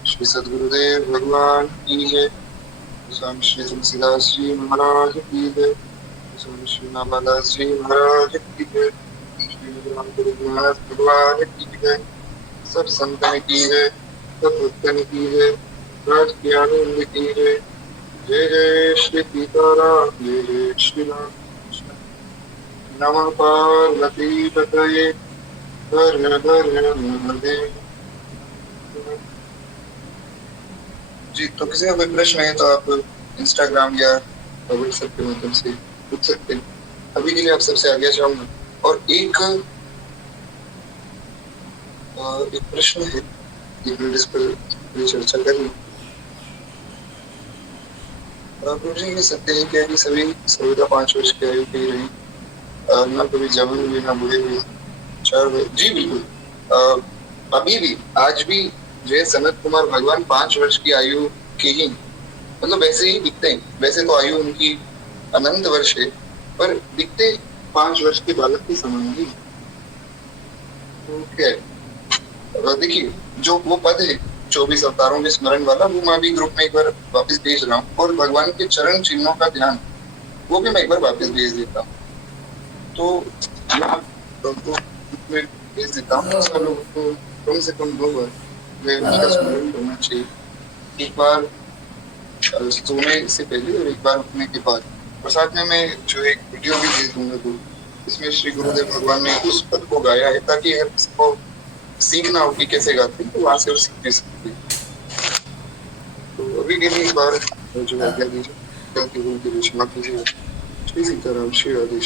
श्री सद्गुरुदेव भगवान की जय। स्वामी श्री तुलसीदास जी महाराज की जय। स्वामी श्री नाभादास जी महाराज की जय। श्री राम गुरुनाथ भगवान की जय। सब संतन की जय। सब भक्तन की जय। राज की आनंद की जय। जय जय श्री सीताराम जय जय श्री राम कृष्ण। नमः पार्वती पतये हर हर महादेव। जी, तो किसी का कोई प्रश्न है तो आप इंस्टाग्राम या व्हाट्सएप के माध्यम से पूछ सकते हैं। अभी के लिए आप सबसे आगे जाऊंगा। और एक प्रश्न है जिस पर चर्चा करें। प्रभु जी, ये सत्य है क्या कि सभी सर्वदा 5 वर्ष की आयु के ही रहे, ना कभी जवान हुए ना बूढ़े हुए, 4 हुए? जी बिल्कुल। अभी भी आज भी जो है सनत कुमार भगवान 5 वर्ष की आयु के ही, मतलब वैसे ही दिखते हैं। वैसे तो आयु उनकी अनंत वर्ष है, पर दिखते 5 वर्ष के बालक के समान ही। तो क्या है, देखिए जो वो पद है 24 अवतारों के स्मरण वाला, वो मैं भी ग्रुप में एक बार वापस भेज रहा हूँ। और भगवान के चरण चिन्हों का ध्यान, वो भी मैं एक बार वापस भेज देता हूँ। तो भेज देता हूँ। सब लोगों को कम से कम 2 बार उनका स्मरण करना चाहिए। एक बार सोने से पहले और एक बार उठने के बाद। और साथ में मैं जो एक वीडियो भी भेज दूंगा, तो इसमें श्री गुरुदेव भगवान ने उस पद को गाया है, ताकि हर किसी को सीखना हो कि कैसे गाते हैं, तो वहां से वो सीख सकते हैं। तो अभी के लिए एक बार जो आज्ञा दीजिए, श्री सीताराम, श्री राधे।